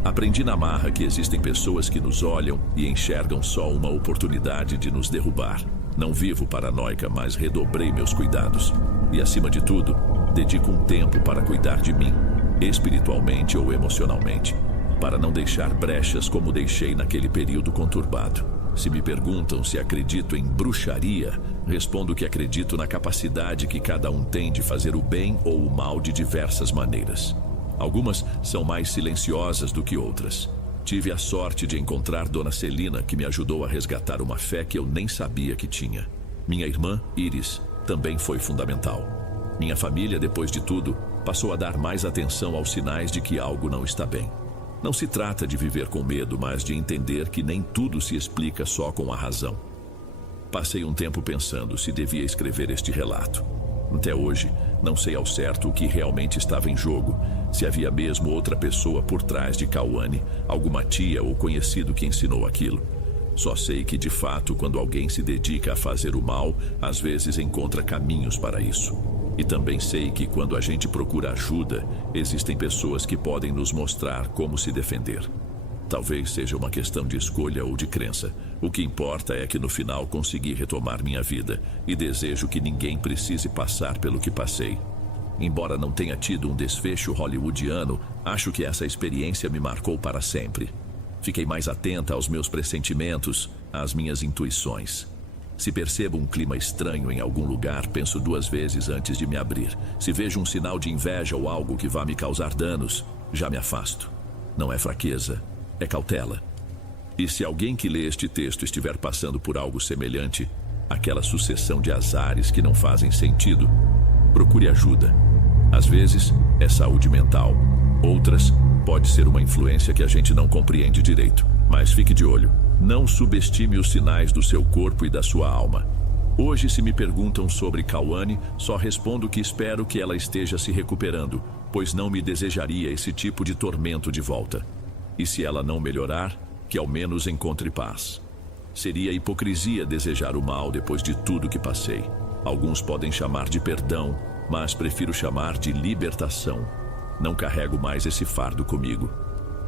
Aprendi na marra que existem pessoas que nos olham e enxergam só uma oportunidade de nos derrubar. Não vivo paranoica, mas redobrei meus cuidados. E acima de tudo, dedico um tempo para cuidar de mim, espiritualmente ou emocionalmente, para não deixar brechas como deixei naquele período conturbado. Se me perguntam se acredito em bruxaria, respondo que acredito na capacidade que cada um tem de fazer o bem ou o mal de diversas maneiras. Algumas são mais silenciosas do que outras. Tive a sorte de encontrar Dona Celina, que me ajudou a resgatar uma fé que eu nem sabia que tinha. Minha irmã, Iris, também foi fundamental. Minha família, depois de tudo, passou a dar mais atenção aos sinais de que algo não está bem. Não se trata de viver com medo, mas de entender que nem tudo se explica só com a razão. Passei um tempo pensando se devia escrever este relato. Até hoje, não sei ao certo o que realmente estava em jogo, se havia mesmo outra pessoa por trás de Cauane, alguma tia ou conhecido que ensinou aquilo. Só sei que, de fato, quando alguém se dedica a fazer o mal, às vezes encontra caminhos para isso. E também sei que quando a gente procura ajuda, existem pessoas que podem nos mostrar como se defender. Talvez seja uma questão de escolha ou de crença. O que importa é que no final consegui retomar minha vida e desejo que ninguém precise passar pelo que passei. Embora não tenha tido um desfecho hollywoodiano, acho que essa experiência me marcou para sempre. Fiquei mais atenta aos meus pressentimentos, às minhas intuições. Se percebo um clima estranho em algum lugar, penso 2 vezes antes de me abrir. Se vejo um sinal de inveja ou algo que vá me causar danos, já me afasto. Não é fraqueza, é cautela. E se alguém que lê este texto estiver passando por algo semelhante, aquela sucessão de azares que não fazem sentido, procure ajuda. Às vezes, é saúde mental. Outras, pode ser uma influência que a gente não compreende direito. Mas fique de olho. Não subestime os sinais do seu corpo e da sua alma. Hoje, se me perguntam sobre Cauane, só respondo que espero que ela esteja se recuperando, pois não me desejaria esse tipo de tormento de volta. E se ela não melhorar, que ao menos encontre paz. Seria hipocrisia desejar o mal depois de tudo que passei. Alguns podem chamar de perdão, mas prefiro chamar de libertação. Não carrego mais esse fardo comigo.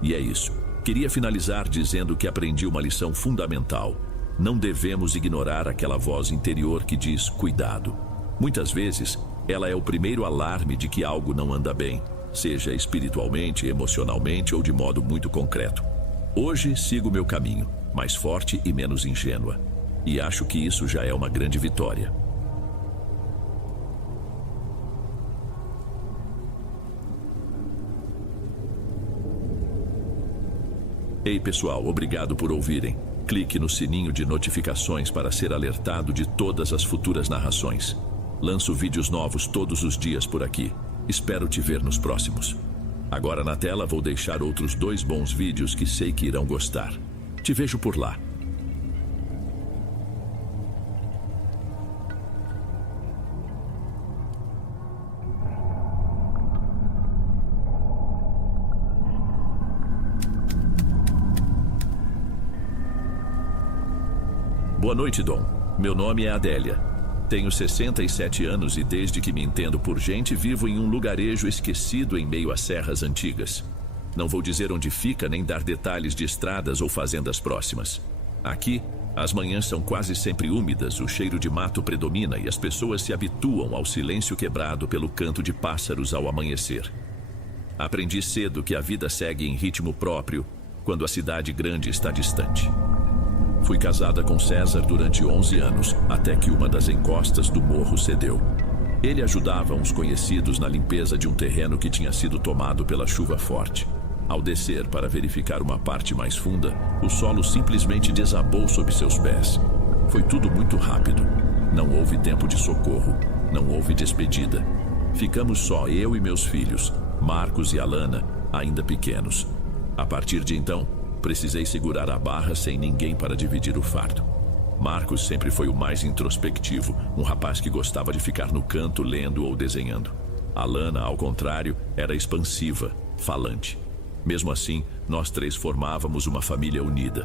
E é isso. Queria finalizar dizendo que aprendi uma lição fundamental. Não devemos ignorar aquela voz interior que diz cuidado. Muitas vezes, ela é o primeiro alarme de que algo não anda bem, seja espiritualmente, emocionalmente ou de modo muito concreto. Hoje sigo meu caminho, mais forte e menos ingênua. E acho que isso já é uma grande vitória. Ei pessoal, obrigado por ouvirem. Clique no sininho de notificações para ser alertado de todas as futuras narrações. Lanço vídeos novos todos os dias por aqui. Espero te ver nos próximos. Agora na tela vou deixar outros 2 bons vídeos que sei que irão gostar. Te vejo por lá. Boa noite, Dom. Meu nome é Adélia. Tenho 67 anos e desde que me entendo por gente vivo em um lugarejo esquecido em meio a serras antigas. Não vou dizer onde fica nem dar detalhes de estradas ou fazendas próximas. Aqui, as manhãs são quase sempre úmidas, o cheiro de mato predomina e as pessoas se habituam ao silêncio quebrado pelo canto de pássaros ao amanhecer. Aprendi cedo que a vida segue em ritmo próprio quando a cidade grande está distante. Fui casada com César durante 11 anos, até que uma das encostas do morro cedeu. Ele ajudava uns conhecidos na limpeza de um terreno que tinha sido tomado pela chuva forte. Ao descer para verificar uma parte mais funda, o solo simplesmente desabou sob seus pés. Foi tudo muito rápido. Não houve tempo de socorro, não houve despedida. Ficamos só eu e meus filhos, Marcos e Alana, ainda pequenos. A partir de então, precisei segurar a barra sem ninguém para dividir o fardo. Marcos sempre foi o mais introspectivo, um rapaz que gostava de ficar no canto lendo ou desenhando. Alana, ao contrário, era expansiva, falante. Mesmo assim, nós 3 formávamos uma família unida.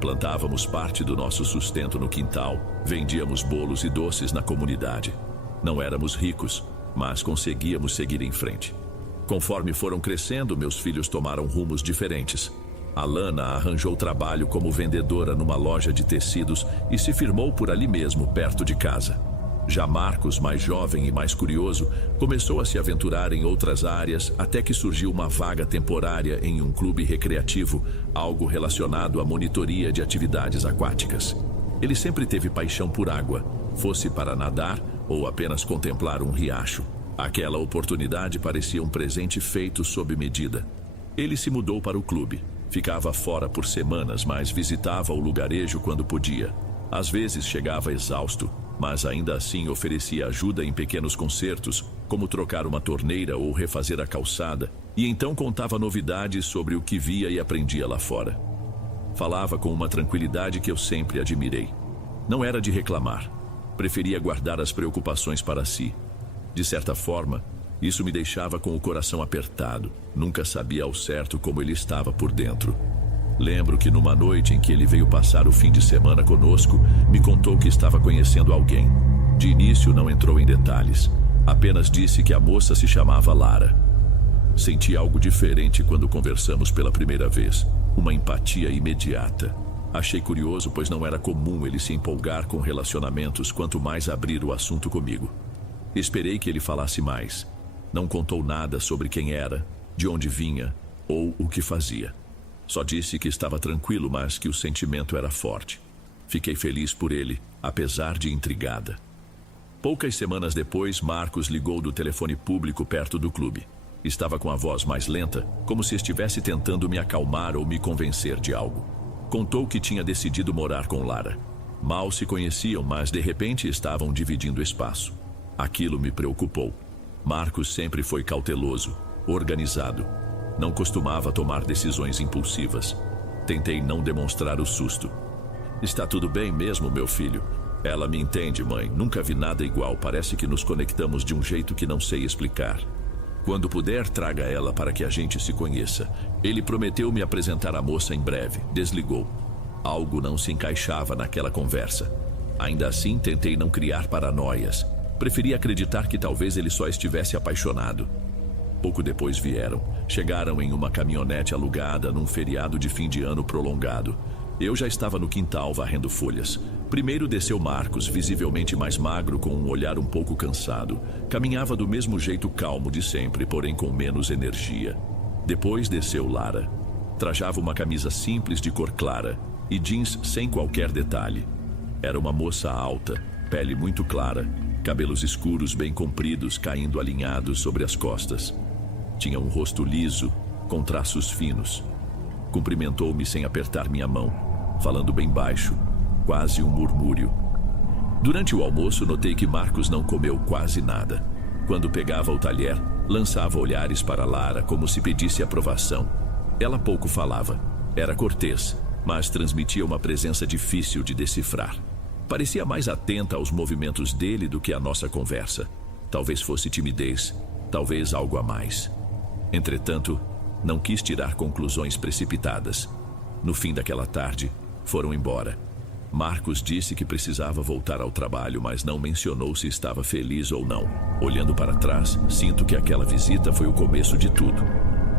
Plantávamos parte do nosso sustento no quintal, vendíamos bolos e doces na comunidade. Não éramos ricos, mas conseguíamos seguir em frente. Conforme foram crescendo, meus filhos tomaram rumos diferentes. Alana arranjou trabalho como vendedora numa loja de tecidos e se firmou por ali mesmo, perto de casa. Já Marcos, mais jovem e mais curioso, começou a se aventurar em outras áreas até que surgiu uma vaga temporária em um clube recreativo, algo relacionado à monitoria de atividades aquáticas. Ele sempre teve paixão por água, fosse para nadar ou apenas contemplar um riacho. Aquela oportunidade parecia um presente feito sob medida. Ele se mudou para o clube. Ficava fora por semanas, mas visitava o lugarejo quando podia. Às vezes chegava exausto, mas ainda assim oferecia ajuda em pequenos consertos, como trocar uma torneira ou refazer a calçada, e então contava novidades sobre o que via e aprendia lá fora. Falava com uma tranquilidade que eu sempre admirei. Não era de reclamar. Preferia guardar as preocupações para si. De certa forma, isso me deixava com o coração apertado. Nunca sabia ao certo como ele estava por dentro. Lembro que numa noite em que ele veio passar o fim de semana conosco, me contou que estava conhecendo alguém. De início não entrou em detalhes. Apenas disse que a moça se chamava Lara. Senti algo diferente quando conversamos pela primeira vez. Uma empatia imediata. Achei curioso, pois não era comum ele se empolgar com relacionamentos, quanto mais abrir o assunto comigo. Esperei que ele falasse mais. Não contou nada sobre quem era, de onde vinha ou o que fazia. Só disse que estava tranquilo, mas que o sentimento era forte. Fiquei feliz por ele, apesar de intrigada. Poucas semanas depois, Marcos ligou do telefone público perto do clube. Estava com a voz mais lenta, como se estivesse tentando me acalmar ou me convencer de algo. Contou que tinha decidido morar com Lara. Mal se conheciam, mas de repente estavam dividindo espaço. Aquilo me preocupou. Marcos sempre foi cauteloso, organizado. Não costumava tomar decisões impulsivas. Tentei não demonstrar o susto. Está tudo bem mesmo, meu filho? Ela me entende, mãe. Nunca vi nada igual. Parece que nos conectamos de um jeito que não sei explicar. Quando puder, traga ela para que a gente se conheça. Ele prometeu me apresentar a moça em breve. Desligou. Algo não se encaixava naquela conversa. Ainda assim, tentei não criar paranoias. Preferi acreditar que talvez ele só estivesse apaixonado. Pouco depois vieram. Chegaram em uma caminhonete alugada num feriado de fim de ano prolongado. Eu já estava no quintal varrendo folhas. Primeiro desceu Marcos, visivelmente mais magro, com um olhar um pouco cansado. Caminhava do mesmo jeito calmo de sempre, porém com menos energia. Depois desceu Lara. Trajava uma camisa simples de cor clara e jeans sem qualquer detalhe. Era uma moça alta, pele muito clara, cabelos escuros bem compridos caindo alinhados sobre as costas. Tinha um rosto liso, com traços finos. Cumprimentou-me sem apertar minha mão, falando bem baixo, quase um murmúrio. Durante o almoço, notei que Marcos não comeu quase nada. Quando pegava o talher, lançava olhares para Lara como se pedisse aprovação. Ela pouco falava. Era cortês, mas transmitia uma presença difícil de decifrar. Parecia mais atenta aos movimentos dele do que à nossa conversa. Talvez fosse timidez, talvez algo a mais. Entretanto, não quis tirar conclusões precipitadas. No fim daquela tarde, foram embora. Marcos disse que precisava voltar ao trabalho, mas não mencionou se estava feliz ou não. Olhando para trás, sinto que aquela visita foi o começo de tudo.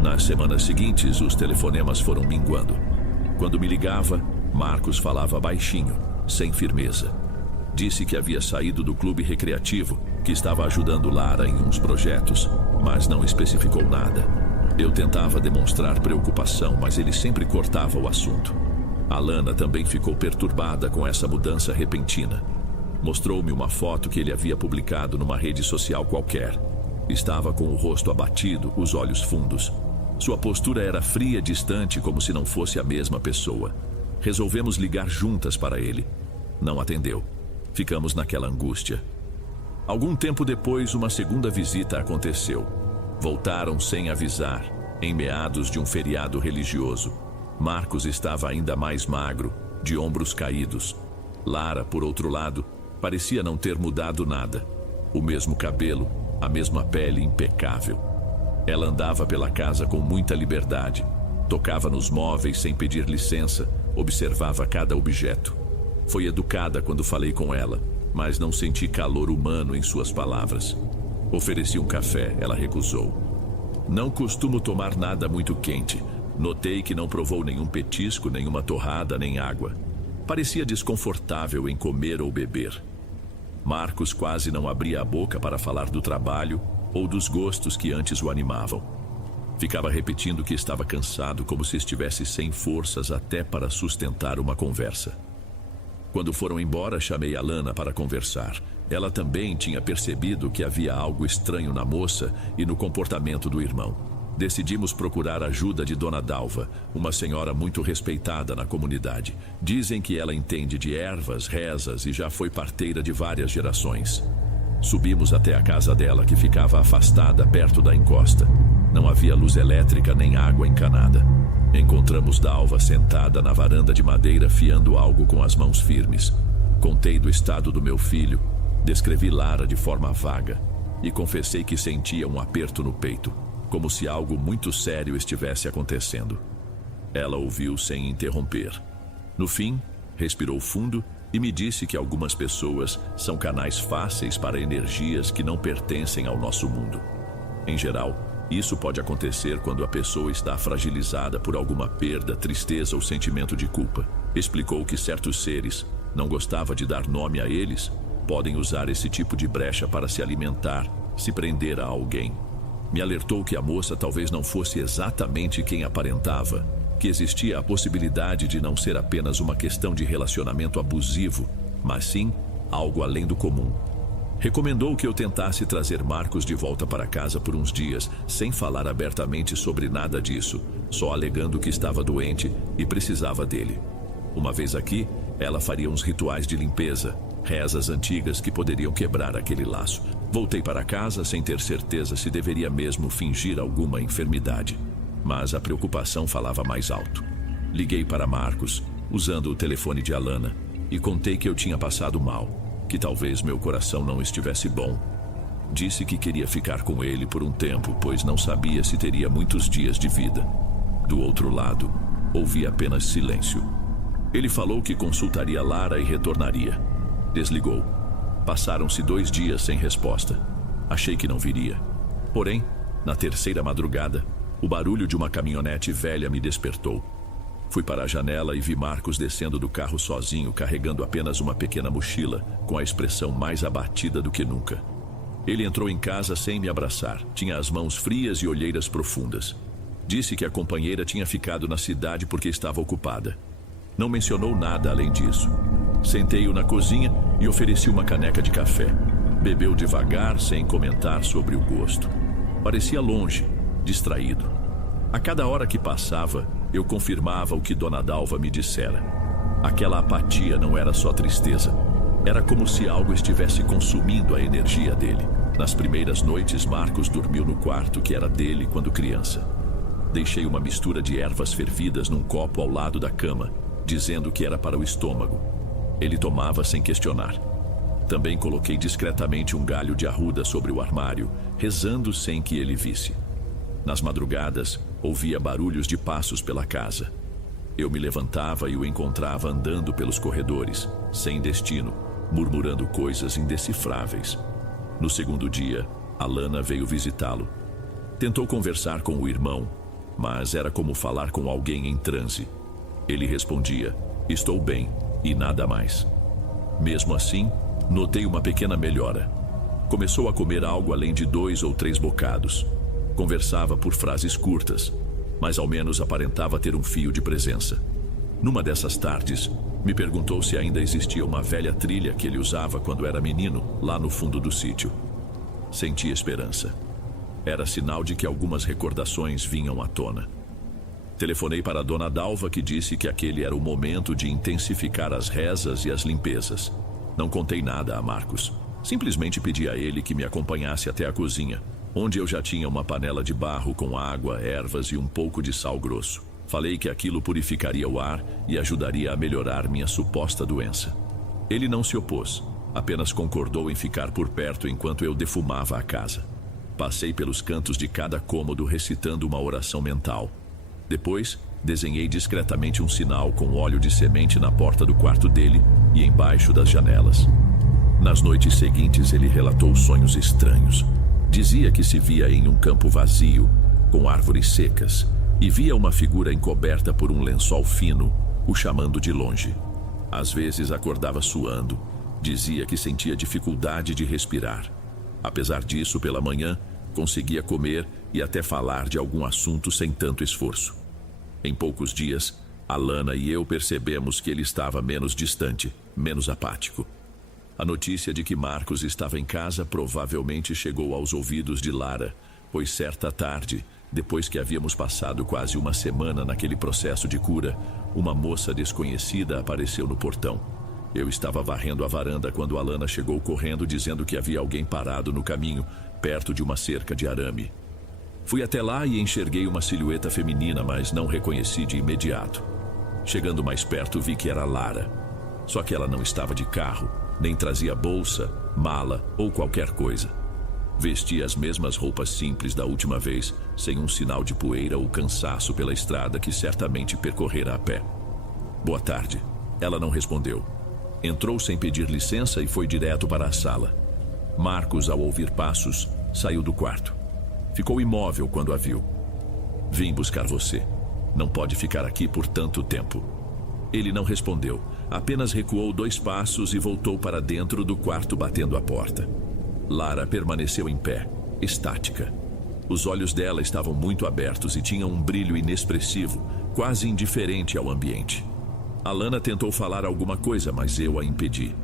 Nas semanas seguintes, os telefonemas foram minguando. Quando me ligava, Marcos falava baixinho, sem firmeza. Disse que havia saído do clube recreativo, que estava ajudando Lara em uns projetos, mas não especificou nada. Eu tentava demonstrar preocupação, mas ele sempre cortava o assunto. Alana também ficou perturbada com essa mudança repentina. Mostrou-me uma foto que ele havia publicado numa rede social qualquer. Estava com o rosto abatido, os olhos fundos. Sua postura era fria, distante, como se não fosse a mesma pessoa. Resolvemos ligar juntas para ele. Não atendeu. Ficamos naquela angústia. Algum tempo depois, uma segunda visita aconteceu. Voltaram sem avisar, em meados de um feriado religioso. Marcos estava ainda mais magro, de ombros caídos. Lara, por outro lado, parecia não ter mudado nada. O mesmo cabelo, a mesma pele impecável. Ela andava pela casa com muita liberdade. Tocava nos móveis sem pedir licença, observava cada objeto. Foi educada quando falei com ela, mas não senti calor humano em suas palavras. Ofereci um café, ela recusou. Não costumo tomar nada muito quente. Notei que não provou nenhum petisco, nenhuma torrada, nem água. Parecia desconfortável em comer ou beber. Marcos quase não abria a boca para falar do trabalho ou dos gostos que antes o animavam. Ficava repetindo que estava cansado, como se estivesse sem forças até para sustentar uma conversa. Quando foram embora, chamei a Lana para conversar. Ela também tinha percebido que havia algo estranho na moça e no comportamento do irmão. Decidimos procurar a ajuda de Dona Dalva, uma senhora muito respeitada na comunidade. Dizem que ela entende de ervas, rezas e já foi parteira de várias gerações. Subimos até a casa dela, que ficava afastada perto da encosta. Não havia luz elétrica nem água encanada. Encontramos Dalva sentada na varanda de madeira, fiando algo com as mãos firmes. Contei do estado do meu filho, descrevi Lara de forma vaga e confessei que sentia um aperto no peito, como se algo muito sério estivesse acontecendo. Ela ouviu sem interromper. No fim, respirou fundo e me disse que algumas pessoas são canais fáceis para energias que não pertencem ao nosso mundo. Em geral, isso pode acontecer quando a pessoa está fragilizada por alguma perda, tristeza ou sentimento de culpa. Explicou que certos seres, não gostava de dar nome a eles, podem usar esse tipo de brecha para se alimentar, se prender a alguém. Me alertou que a moça talvez não fosse exatamente quem aparentava, que existia a possibilidade de não ser apenas uma questão de relacionamento abusivo, mas sim algo além do comum. Recomendou que eu tentasse trazer Marcos de volta para casa por uns dias, sem falar abertamente sobre nada disso, só alegando que estava doente e precisava dele. Uma vez aqui, ela faria uns rituais de limpeza, rezas antigas que poderiam quebrar aquele laço. Voltei para casa sem ter certeza se deveria mesmo fingir alguma enfermidade, mas a preocupação falava mais alto. Liguei para Marcos, usando o telefone de Alana, e contei que eu tinha passado mal, que talvez meu coração não estivesse bom. Disse que queria ficar com ele por um tempo, pois não sabia se teria muitos dias de vida. Do outro lado, ouvi apenas silêncio. Ele falou que consultaria Lara e retornaria. Desligou. Passaram-se 2 dias sem resposta. Achei que não viria. Porém, na terceira madrugada, o barulho de uma caminhonete velha me despertou. Fui para a janela e vi Marcos descendo do carro sozinho, carregando apenas uma pequena mochila, com a expressão mais abatida do que nunca. Ele entrou em casa sem me abraçar. Tinha as mãos frias e olheiras profundas. Disse que a companheira tinha ficado na cidade porque estava ocupada. Não mencionou nada além disso. Sentei-o na cozinha e ofereci uma caneca de café. Bebeu devagar, sem comentar sobre o gosto. Parecia longe, distraído. A cada hora que passava, eu confirmava o que Dona Dalva me dissera. Aquela apatia não era só tristeza. Era como se algo estivesse consumindo a energia dele. Nas primeiras noites, Marcos dormiu no quarto que era dele quando criança. Deixei uma mistura de ervas fervidas num copo ao lado da cama, dizendo que era para o estômago. Ele tomava sem questionar. Também coloquei discretamente um galho de arruda sobre o armário, rezando sem que ele visse. Nas madrugadas, ouvia barulhos de passos pela casa. Eu me levantava e o encontrava andando pelos corredores, sem destino, murmurando coisas indecifráveis. No segundo dia, Alana veio visitá-lo. Tentou conversar com o irmão, mas era como falar com alguém em transe. Ele respondia, estou bem, e nada mais. Mesmo assim, notei uma pequena melhora. Começou a comer algo além de 2 ou 3 bocados. Conversava por frases curtas, mas ao menos aparentava ter um fio de presença. Numa dessas tardes, me perguntou se ainda existia uma velha trilha que ele usava quando era menino, lá no fundo do sítio. Senti esperança. Era sinal de que algumas recordações vinham à tona. Telefonei para a Dona Dalva, que disse que aquele era o momento de intensificar as rezas e as limpezas. Não contei nada a Marcos. Simplesmente pedi a ele que me acompanhasse até a cozinha, onde eu já tinha uma panela de barro com água, ervas e um pouco de sal grosso. Falei que aquilo purificaria o ar e ajudaria a melhorar minha suposta doença. Ele não se opôs, apenas concordou em ficar por perto enquanto eu defumava a casa. Passei pelos cantos de cada cômodo recitando uma oração mental. Depois, desenhei discretamente um sinal com óleo de semente na porta do quarto dele e embaixo das janelas. Nas noites seguintes, ele relatou sonhos estranhos. Dizia que se via em um campo vazio, com árvores secas, e via uma figura encoberta por um lençol fino, o chamando de longe. Às vezes acordava suando. Dizia que sentia dificuldade de respirar. Apesar disso, pela manhã, conseguia comer e até falar de algum assunto sem tanto esforço. Em poucos dias, Alana e eu percebemos que ele estava menos distante, menos apático. A notícia de que Marcos estava em casa provavelmente chegou aos ouvidos de Lara, pois certa tarde, depois que havíamos passado quase uma semana naquele processo de cura, uma moça desconhecida apareceu no portão. Eu estava varrendo a varanda quando Alana chegou correndo dizendo que havia alguém parado no caminho, perto de uma cerca de arame. Fui até lá e enxerguei uma silhueta feminina, mas não reconheci de imediato. Chegando mais perto, vi que era Lara. Só que ela não estava de carro, nem trazia bolsa, mala ou qualquer coisa. Vestia as mesmas roupas simples da última vez, sem um sinal de poeira ou cansaço pela estrada que certamente percorrera a pé. Boa tarde. Ela não respondeu. Entrou sem pedir licença e foi direto para a sala. Marcos, ao ouvir passos, saiu do quarto. Ficou imóvel quando a viu. Vim buscar você. Não pode ficar aqui por tanto tempo. Ele não respondeu, apenas recuou 2 passos e voltou para dentro do quarto batendo a porta. Lara permaneceu em pé, estática. Os olhos dela estavam muito abertos e tinham um brilho inexpressivo, quase indiferente ao ambiente. Alana tentou falar alguma coisa, mas eu a impedi.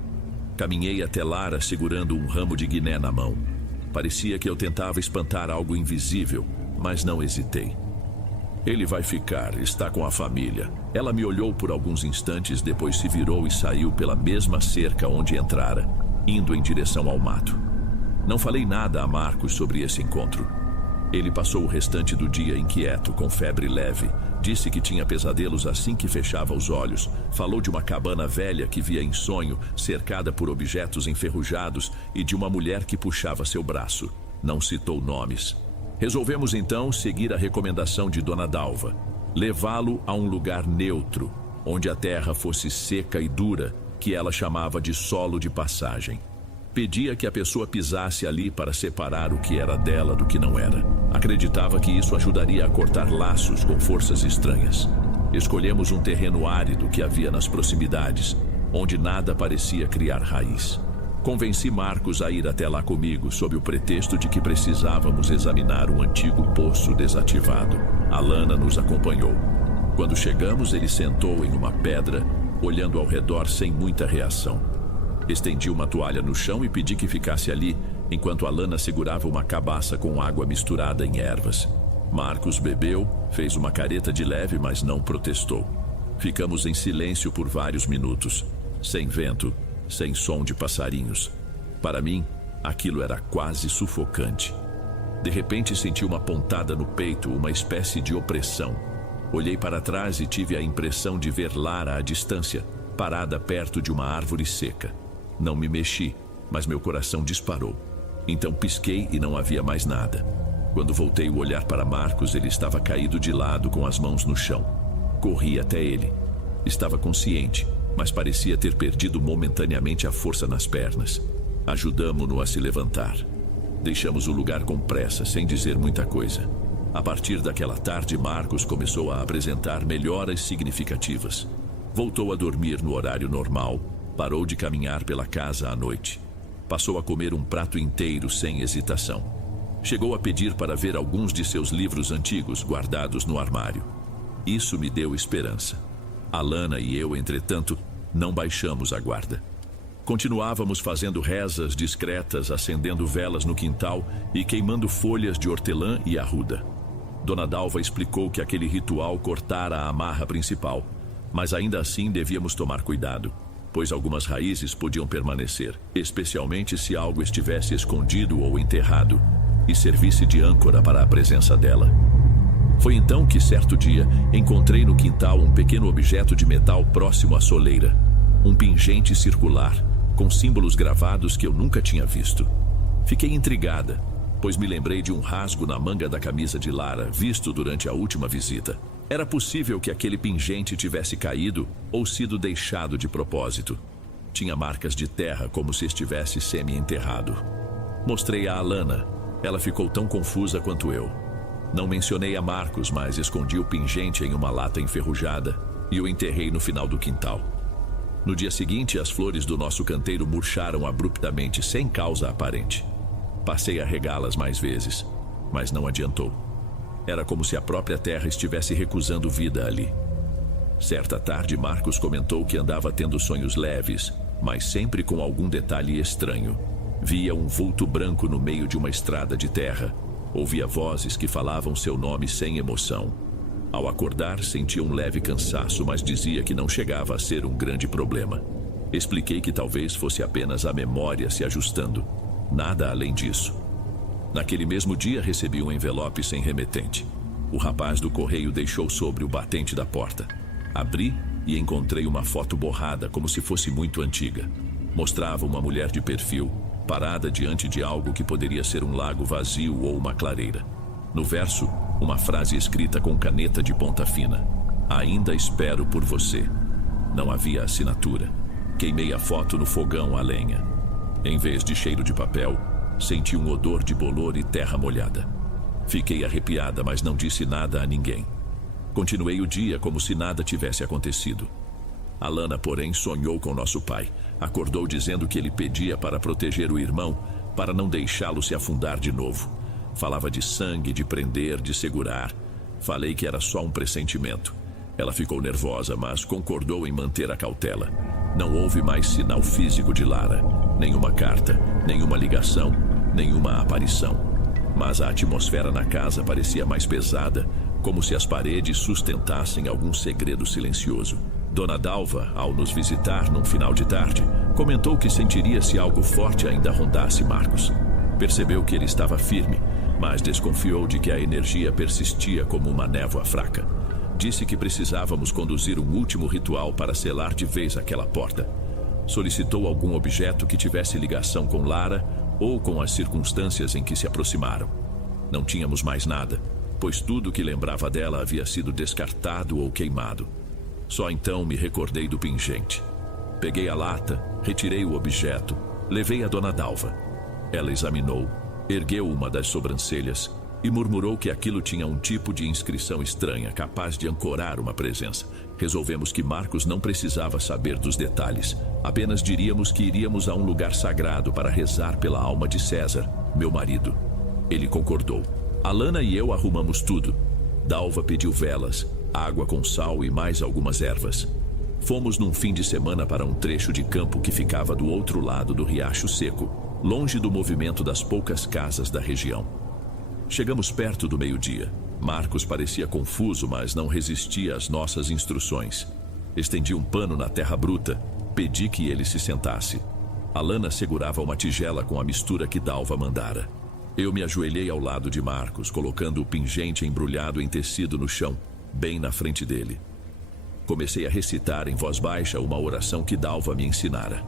Caminhei até Lara segurando um ramo de guiné na mão. Parecia que eu tentava espantar algo invisível, mas não hesitei. Ele vai ficar, está com a família. Ela me olhou por alguns instantes, depois se virou e saiu pela mesma cerca onde entrara, indo em direção ao mato. Não falei nada a Marcos sobre esse encontro. Ele passou o restante do dia inquieto, com febre leve. Disse que tinha pesadelos assim que fechava os olhos. Falou de uma cabana velha que via em sonho, cercada por objetos enferrujados, e de uma mulher que puxava seu braço. Não citou nomes. Resolvemos então seguir a recomendação de Dona Dalva. Levá-lo a um lugar neutro, onde a terra fosse seca e dura, que ela chamava de solo de passagem. Pedia que a pessoa pisasse ali para separar o que era dela do que não era. Acreditava que isso ajudaria a cortar laços com forças estranhas. Escolhemos um terreno árido que havia nas proximidades, onde nada parecia criar raiz. Convenci Marcos a ir até lá comigo, sob o pretexto de que precisávamos examinar um antigo poço desativado. Alana nos acompanhou. Quando chegamos, ele sentou em uma pedra, olhando ao redor sem muita reação. Estendi uma toalha no chão e pedi que ficasse ali, enquanto Alana segurava uma cabaça com água misturada em ervas. Marcos bebeu, fez uma careta de leve, mas não protestou. Ficamos em silêncio por vários minutos, sem vento, sem som de passarinhos. Para mim, aquilo era quase sufocante. De repente senti uma pontada no peito, uma espécie de opressão. Olhei para trás e tive a impressão de ver Lara à distância, parada perto de uma árvore seca. Não me mexi, mas meu coração disparou. Então pisquei e não havia mais nada. Quando voltei o olhar para Marcos, ele estava caído de lado com as mãos no chão. Corri até ele. Estava consciente, mas parecia ter perdido momentaneamente a força nas pernas. Ajudamo-no a se levantar. Deixamos o lugar com pressa, sem dizer muita coisa. A partir daquela tarde, Marcos começou a apresentar melhoras significativas. Voltou a dormir no horário normal. Parou de caminhar pela casa à noite. Passou a comer um prato inteiro sem hesitação. Chegou a pedir para ver alguns de seus livros antigos guardados no armário. Isso me deu esperança. Alana e eu, entretanto, não baixamos a guarda. Continuávamos fazendo rezas discretas, acendendo velas no quintal e queimando folhas de hortelã e arruda. Dona Dalva explicou que aquele ritual cortara a amarra principal, mas ainda assim devíamos tomar cuidado, pois algumas raízes podiam permanecer, especialmente se algo estivesse escondido ou enterrado, e servisse de âncora para a presença dela. Foi então que, certo dia, encontrei no quintal um pequeno objeto de metal próximo à soleira, um pingente circular, com símbolos gravados que eu nunca tinha visto. Fiquei intrigada, pois me lembrei de um rasgo na manga da camisa de Lara, visto durante a última visita. Era possível que aquele pingente tivesse caído ou sido deixado de propósito. Tinha marcas de terra, como se estivesse semi-enterrado. Mostrei a Alana. Ela ficou tão confusa quanto eu. Não mencionei a Marcos, mas escondi o pingente em uma lata enferrujada e o enterrei no final do quintal. No dia seguinte, as flores do nosso canteiro murcharam abruptamente, sem causa aparente. Passei a regá-las mais vezes, mas não adiantou. Era como se a própria terra estivesse recusando vida ali. Certa tarde, Marcos comentou que andava tendo sonhos leves, mas sempre com algum detalhe estranho. Via um vulto branco no meio de uma estrada de terra. Ouvia vozes que falavam seu nome sem emoção. Ao acordar, sentia um leve cansaço, mas dizia que não chegava a ser um grande problema. Expliquei que talvez fosse apenas a memória se ajustando. Nada além disso. Naquele mesmo dia, recebi um envelope sem remetente. O rapaz do correio deixou sobre o batente da porta. Abri e encontrei uma foto borrada, como se fosse muito antiga. Mostrava uma mulher de perfil, parada diante de algo que poderia ser um lago vazio ou uma clareira. No verso, uma frase escrita com caneta de ponta fina. Ainda espero por você. Não havia assinatura. Queimei a foto no fogão a lenha. Em vez de cheiro de papel, senti um odor de bolor e terra molhada. Fiquei arrepiada, mas não disse nada a ninguém. Continuei o dia como se nada tivesse acontecido. Alana, porém, sonhou com nosso pai. Acordou dizendo que ele pedia para proteger o irmão, para não deixá-lo se afundar de novo. Falava de sangue, de prender, de segurar. Falei que era só um pressentimento. Ela ficou nervosa, mas concordou em manter a cautela. Não houve mais sinal físico de Lara. Nenhuma carta, nenhuma ligação, nenhuma aparição. Mas a atmosfera na casa parecia mais pesada, como se as paredes sustentassem algum segredo silencioso. Dona Dalva, ao nos visitar num final de tarde, comentou que sentiria se algo forte ainda rondasse Marcos. Percebeu que ele estava firme, mas desconfiou de que a energia persistia como uma névoa fraca. Disse que precisávamos conduzir um último ritual para selar de vez aquela porta. Solicitou algum objeto que tivesse ligação com Lara ou com as circunstâncias em que se aproximaram. Não tínhamos mais nada, pois tudo que lembrava dela havia sido descartado ou queimado. Só então me recordei do pingente. Peguei a lata, retirei o objeto, levei a Dona Dalva. Ela examinou, ergueu uma das sobrancelhas e murmurou que aquilo tinha um tipo de inscrição estranha, capaz de ancorar uma presença. Resolvemos que Marcos não precisava saber dos detalhes. Apenas diríamos que iríamos a um lugar sagrado para rezar pela alma de César, meu marido. Ele concordou. Alana e eu arrumamos tudo. Dalva pediu velas, água com sal e mais algumas ervas. Fomos num fim de semana para um trecho de campo que ficava do outro lado do riacho seco, longe do movimento das poucas casas da região. Chegamos perto do meio-dia. Marcos parecia confuso, mas não resistia às nossas instruções. Estendi um pano na terra bruta, pedi que ele se sentasse. Alana segurava uma tigela com a mistura que Dalva mandara. Eu me ajoelhei ao lado de Marcos, colocando o pingente embrulhado em tecido no chão, bem na frente dele. Comecei a recitar em voz baixa uma oração que Dalva me ensinara.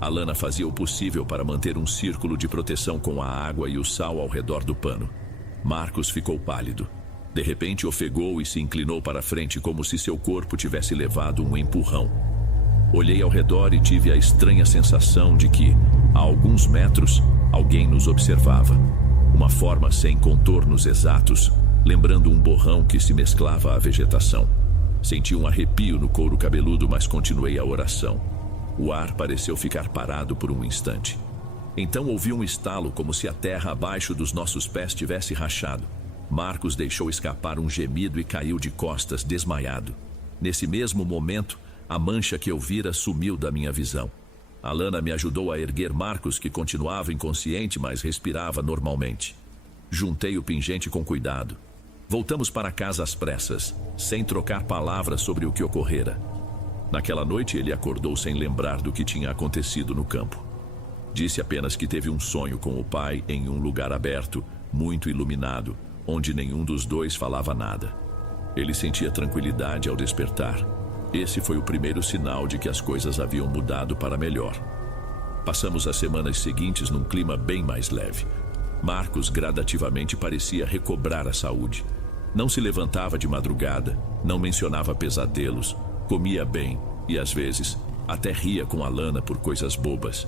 Alana fazia o possível para manter um círculo de proteção com a água e o sal ao redor do pano. Marcos ficou pálido. De repente ofegou e se inclinou para frente como se seu corpo tivesse levado um empurrão. Olhei ao redor e tive a estranha sensação de que, a alguns metros, alguém nos observava. Uma forma sem contornos exatos, lembrando um borrão que se mesclava à vegetação. Senti um arrepio no couro cabeludo, mas continuei a oração. O ar pareceu ficar parado por um instante. Então ouvi um estalo, como se a terra abaixo dos nossos pés tivesse rachado. Marcos deixou escapar um gemido e caiu de costas, desmaiado. Nesse mesmo momento, a mancha que eu vira sumiu da minha visão. Alana me ajudou a erguer Marcos, que continuava inconsciente, mas respirava normalmente. Juntei o pingente com cuidado. Voltamos para casa às pressas, sem trocar palavras sobre o que ocorrera. Naquela noite ele acordou sem lembrar do que tinha acontecido no campo. Disse apenas que teve um sonho com o pai em um lugar aberto, muito iluminado, onde nenhum dos dois falava nada. Ele sentia tranquilidade ao despertar. Esse foi o primeiro sinal de que as coisas haviam mudado para melhor. Passamos as semanas seguintes num clima bem mais leve. Marcos gradativamente parecia recobrar a saúde. Não se levantava de madrugada, não mencionava pesadelos, comia bem e, às vezes, até ria com Alana por coisas bobas.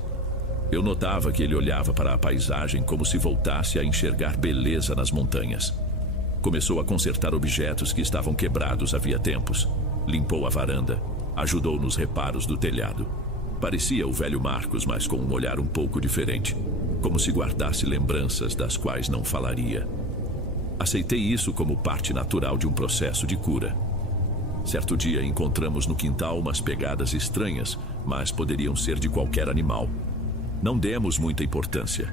Eu notava que ele olhava para a paisagem como se voltasse a enxergar beleza nas montanhas. Começou a consertar objetos que estavam quebrados havia tempos. Limpou a varanda, ajudou nos reparos do telhado. Parecia o velho Marcos, mas com um olhar um pouco diferente, como se guardasse lembranças das quais não falaria. Aceitei isso como parte natural de um processo de cura. Certo dia encontramos no quintal umas pegadas estranhas, mas poderiam ser de qualquer animal. Não demos muita importância.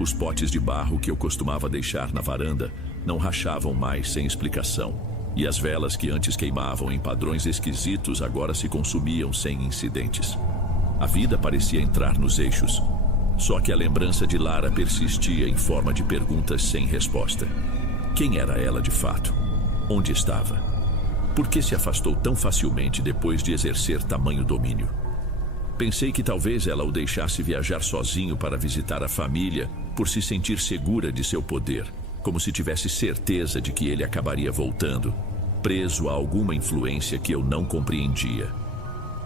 Os potes de barro que eu costumava deixar na varanda não rachavam mais sem explicação, e as velas que antes queimavam em padrões esquisitos agora se consumiam sem incidentes. A vida parecia entrar nos eixos, só que a lembrança de Lara persistia em forma de perguntas sem resposta. Quem era ela de fato? Onde estava? Por que se afastou tão facilmente depois de exercer tamanho domínio? Pensei que talvez ela o deixasse viajar sozinho para visitar a família por se sentir segura de seu poder, como se tivesse certeza de que ele acabaria voltando, preso a alguma influência que eu não compreendia.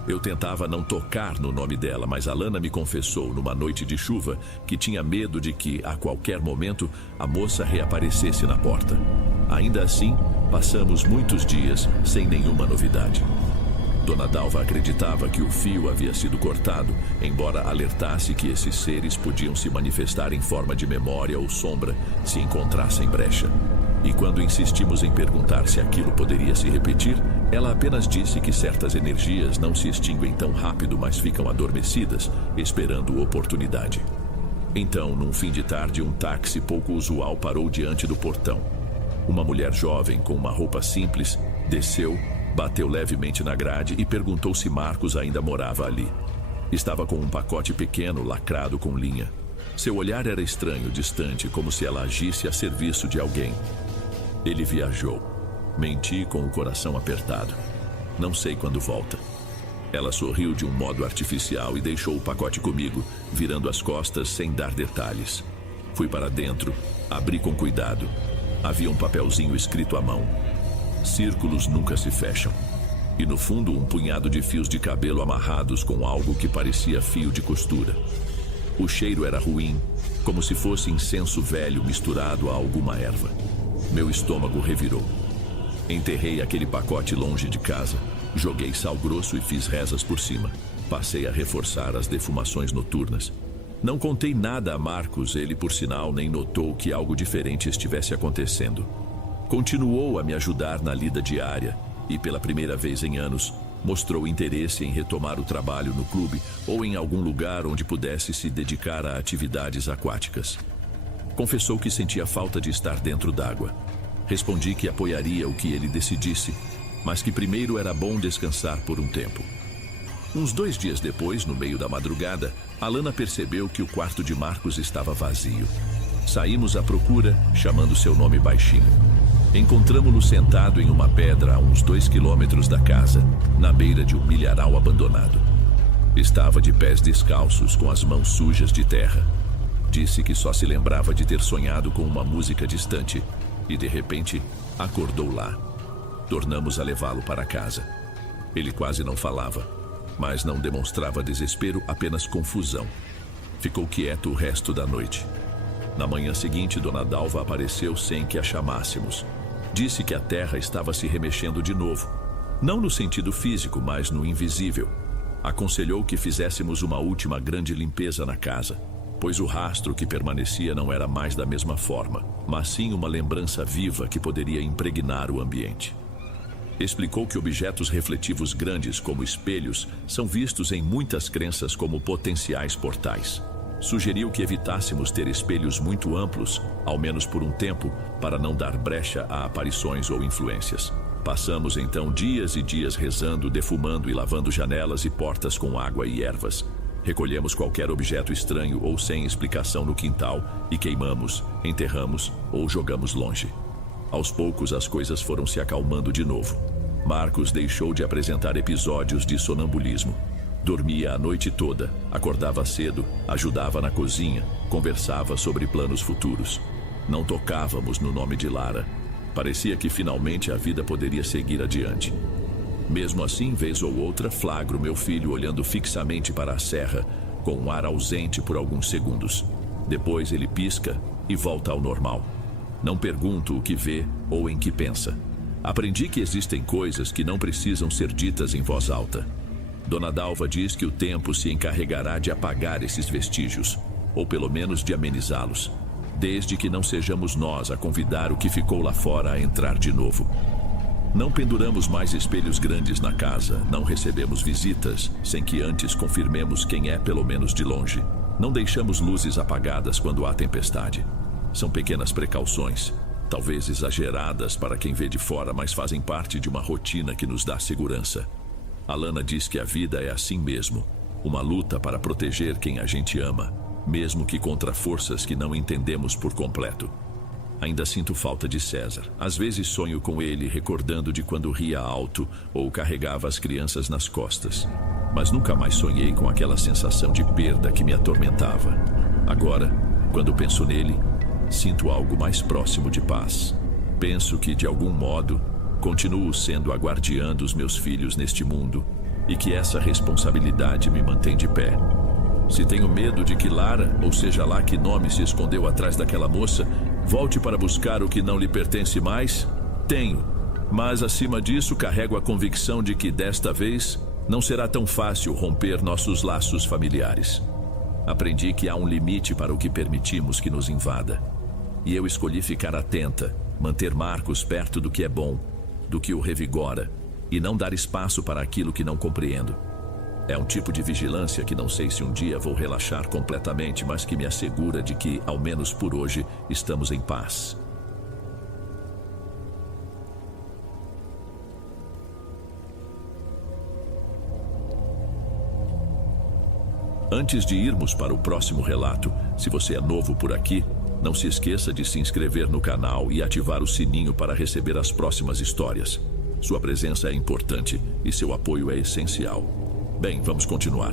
Eu tentava não tocar no nome dela, mas Alana me confessou numa noite de chuva que tinha medo de que, a qualquer momento, a moça reaparecesse na porta. Ainda assim, passamos muitos dias sem nenhuma novidade. Dona Dalva acreditava que o fio havia sido cortado, embora alertasse que esses seres podiam se manifestar em forma de memória ou sombra se encontrassem brecha. E quando insistimos em perguntar se aquilo poderia se repetir, ela apenas disse que certas energias não se extinguem tão rápido, mas ficam adormecidas, esperando oportunidade. Então, num fim de tarde, um táxi pouco usual parou diante do portão. Uma mulher jovem, com uma roupa simples, desceu, bateu levemente na grade e perguntou se Marcos ainda morava ali. Estava com um pacote pequeno lacrado com linha. Seu olhar era estranho, distante, como se ela agisse a serviço de alguém. Ele viajou. Menti com o coração apertado. Não sei quando volta. Ela sorriu de um modo artificial e deixou o pacote comigo, virando as costas sem dar detalhes. Fui para dentro, abri com cuidado. Havia um papelzinho escrito à mão. Círculos nunca se fecham. E no fundo, um punhado de fios de cabelo amarrados com algo que parecia fio de costura. O cheiro era ruim, como se fosse incenso velho misturado a alguma erva. Meu estômago revirou. Enterrei aquele pacote longe de casa, joguei sal grosso e fiz rezas por cima. Passei a reforçar as defumações noturnas. Não contei nada a Marcos, ele, por sinal, nem notou que algo diferente estivesse acontecendo. Continuou a me ajudar na lida diária e, pela primeira vez em anos, mostrou interesse em retomar o trabalho no clube ou em algum lugar onde pudesse se dedicar a atividades aquáticas. Confessou que sentia falta de estar dentro d'água. Respondi que apoiaria o que ele decidisse, mas que primeiro era bom descansar por um tempo. Uns 2 dias depois, no meio da madrugada, Alana percebeu que o quarto de Marcos estava vazio. Saímos à procura, chamando seu nome baixinho. Encontramo-lo sentado em uma pedra a uns 2 quilômetros da casa, na beira de um milharal abandonado. Estava de pés descalços, com as mãos sujas de terra. Disse que só se lembrava de ter sonhado com uma música distante e, de repente, acordou lá. Tornamos a levá-lo para casa. Ele quase não falava, mas não demonstrava desespero, apenas confusão. Ficou quieto o resto da noite. Na manhã seguinte, Dona Dalva apareceu sem que a chamássemos. Disse que a terra estava se remexendo de novo. Não no sentido físico, mas no invisível. Aconselhou que fizéssemos uma última grande limpeza na casa, pois o rastro que permanecia não era mais da mesma forma, mas sim uma lembrança viva que poderia impregnar o ambiente. Explicou que objetos refletivos grandes, como espelhos, são vistos em muitas crenças como potenciais portais. Sugeriu que evitássemos ter espelhos muito amplos, ao menos por um tempo, para não dar brecha a aparições ou influências. Passamos então dias e dias rezando, defumando e lavando janelas e portas com água e ervas. Recolhemos qualquer objeto estranho ou sem explicação no quintal e queimamos, enterramos ou jogamos longe. Aos poucos as coisas foram se acalmando de novo. Marcos deixou de apresentar episódios de sonambulismo. Dormia a noite toda, acordava cedo, ajudava na cozinha, conversava sobre planos futuros. Não tocávamos no nome de Lara. Parecia que finalmente a vida poderia seguir adiante. Mesmo assim, vez ou outra, flagro meu filho olhando fixamente para a serra, com um ar ausente por alguns segundos. Depois ele pisca e volta ao normal. Não pergunto o que vê ou em que pensa. Aprendi que existem coisas que não precisam ser ditas em voz alta. Dona Dalva diz que o tempo se encarregará de apagar esses vestígios, ou pelo menos de amenizá-los, desde que não sejamos nós a convidar o que ficou lá fora a entrar de novo. Não penduramos mais espelhos grandes na casa, não recebemos visitas sem que antes confirmemos quem é, pelo menos de longe. Não deixamos luzes apagadas quando há tempestade. São pequenas precauções, talvez exageradas para quem vê de fora, mas fazem parte de uma rotina que nos dá segurança. Alana diz que a vida é assim mesmo, uma luta para proteger quem a gente ama, mesmo que contra forças que não entendemos por completo. Ainda sinto falta de César. Às vezes sonho com ele, recordando de quando ria alto ou carregava as crianças nas costas. Mas nunca mais sonhei com aquela sensação de perda que me atormentava. Agora, quando penso nele, sinto algo mais próximo de paz. Penso que, de algum modo, continuo sendo a guardiã dos meus filhos neste mundo e que essa responsabilidade me mantém de pé. Se tenho medo de que Lara, ou seja lá que nome se escondeu atrás daquela moça, volte para buscar o que não lhe pertence mais, tenho. Mas, acima disso, carrego a convicção de que, desta vez, não será tão fácil romper nossos laços familiares. Aprendi que há um limite para o que permitimos que nos invada. E eu escolhi ficar atenta, manter Marcos perto do que é bom, do que o revigora, e não dar espaço para aquilo que não compreendo. É um tipo de vigilância que não sei se um dia vou relaxar completamente, mas que me assegura de que, ao menos por hoje, estamos em paz. Antes de irmos para o próximo relato, se você é novo por aqui, não se esqueça de se inscrever no canal e ativar o sininho para receber as próximas histórias. Sua presença é importante e seu apoio é essencial. Bem, vamos continuar.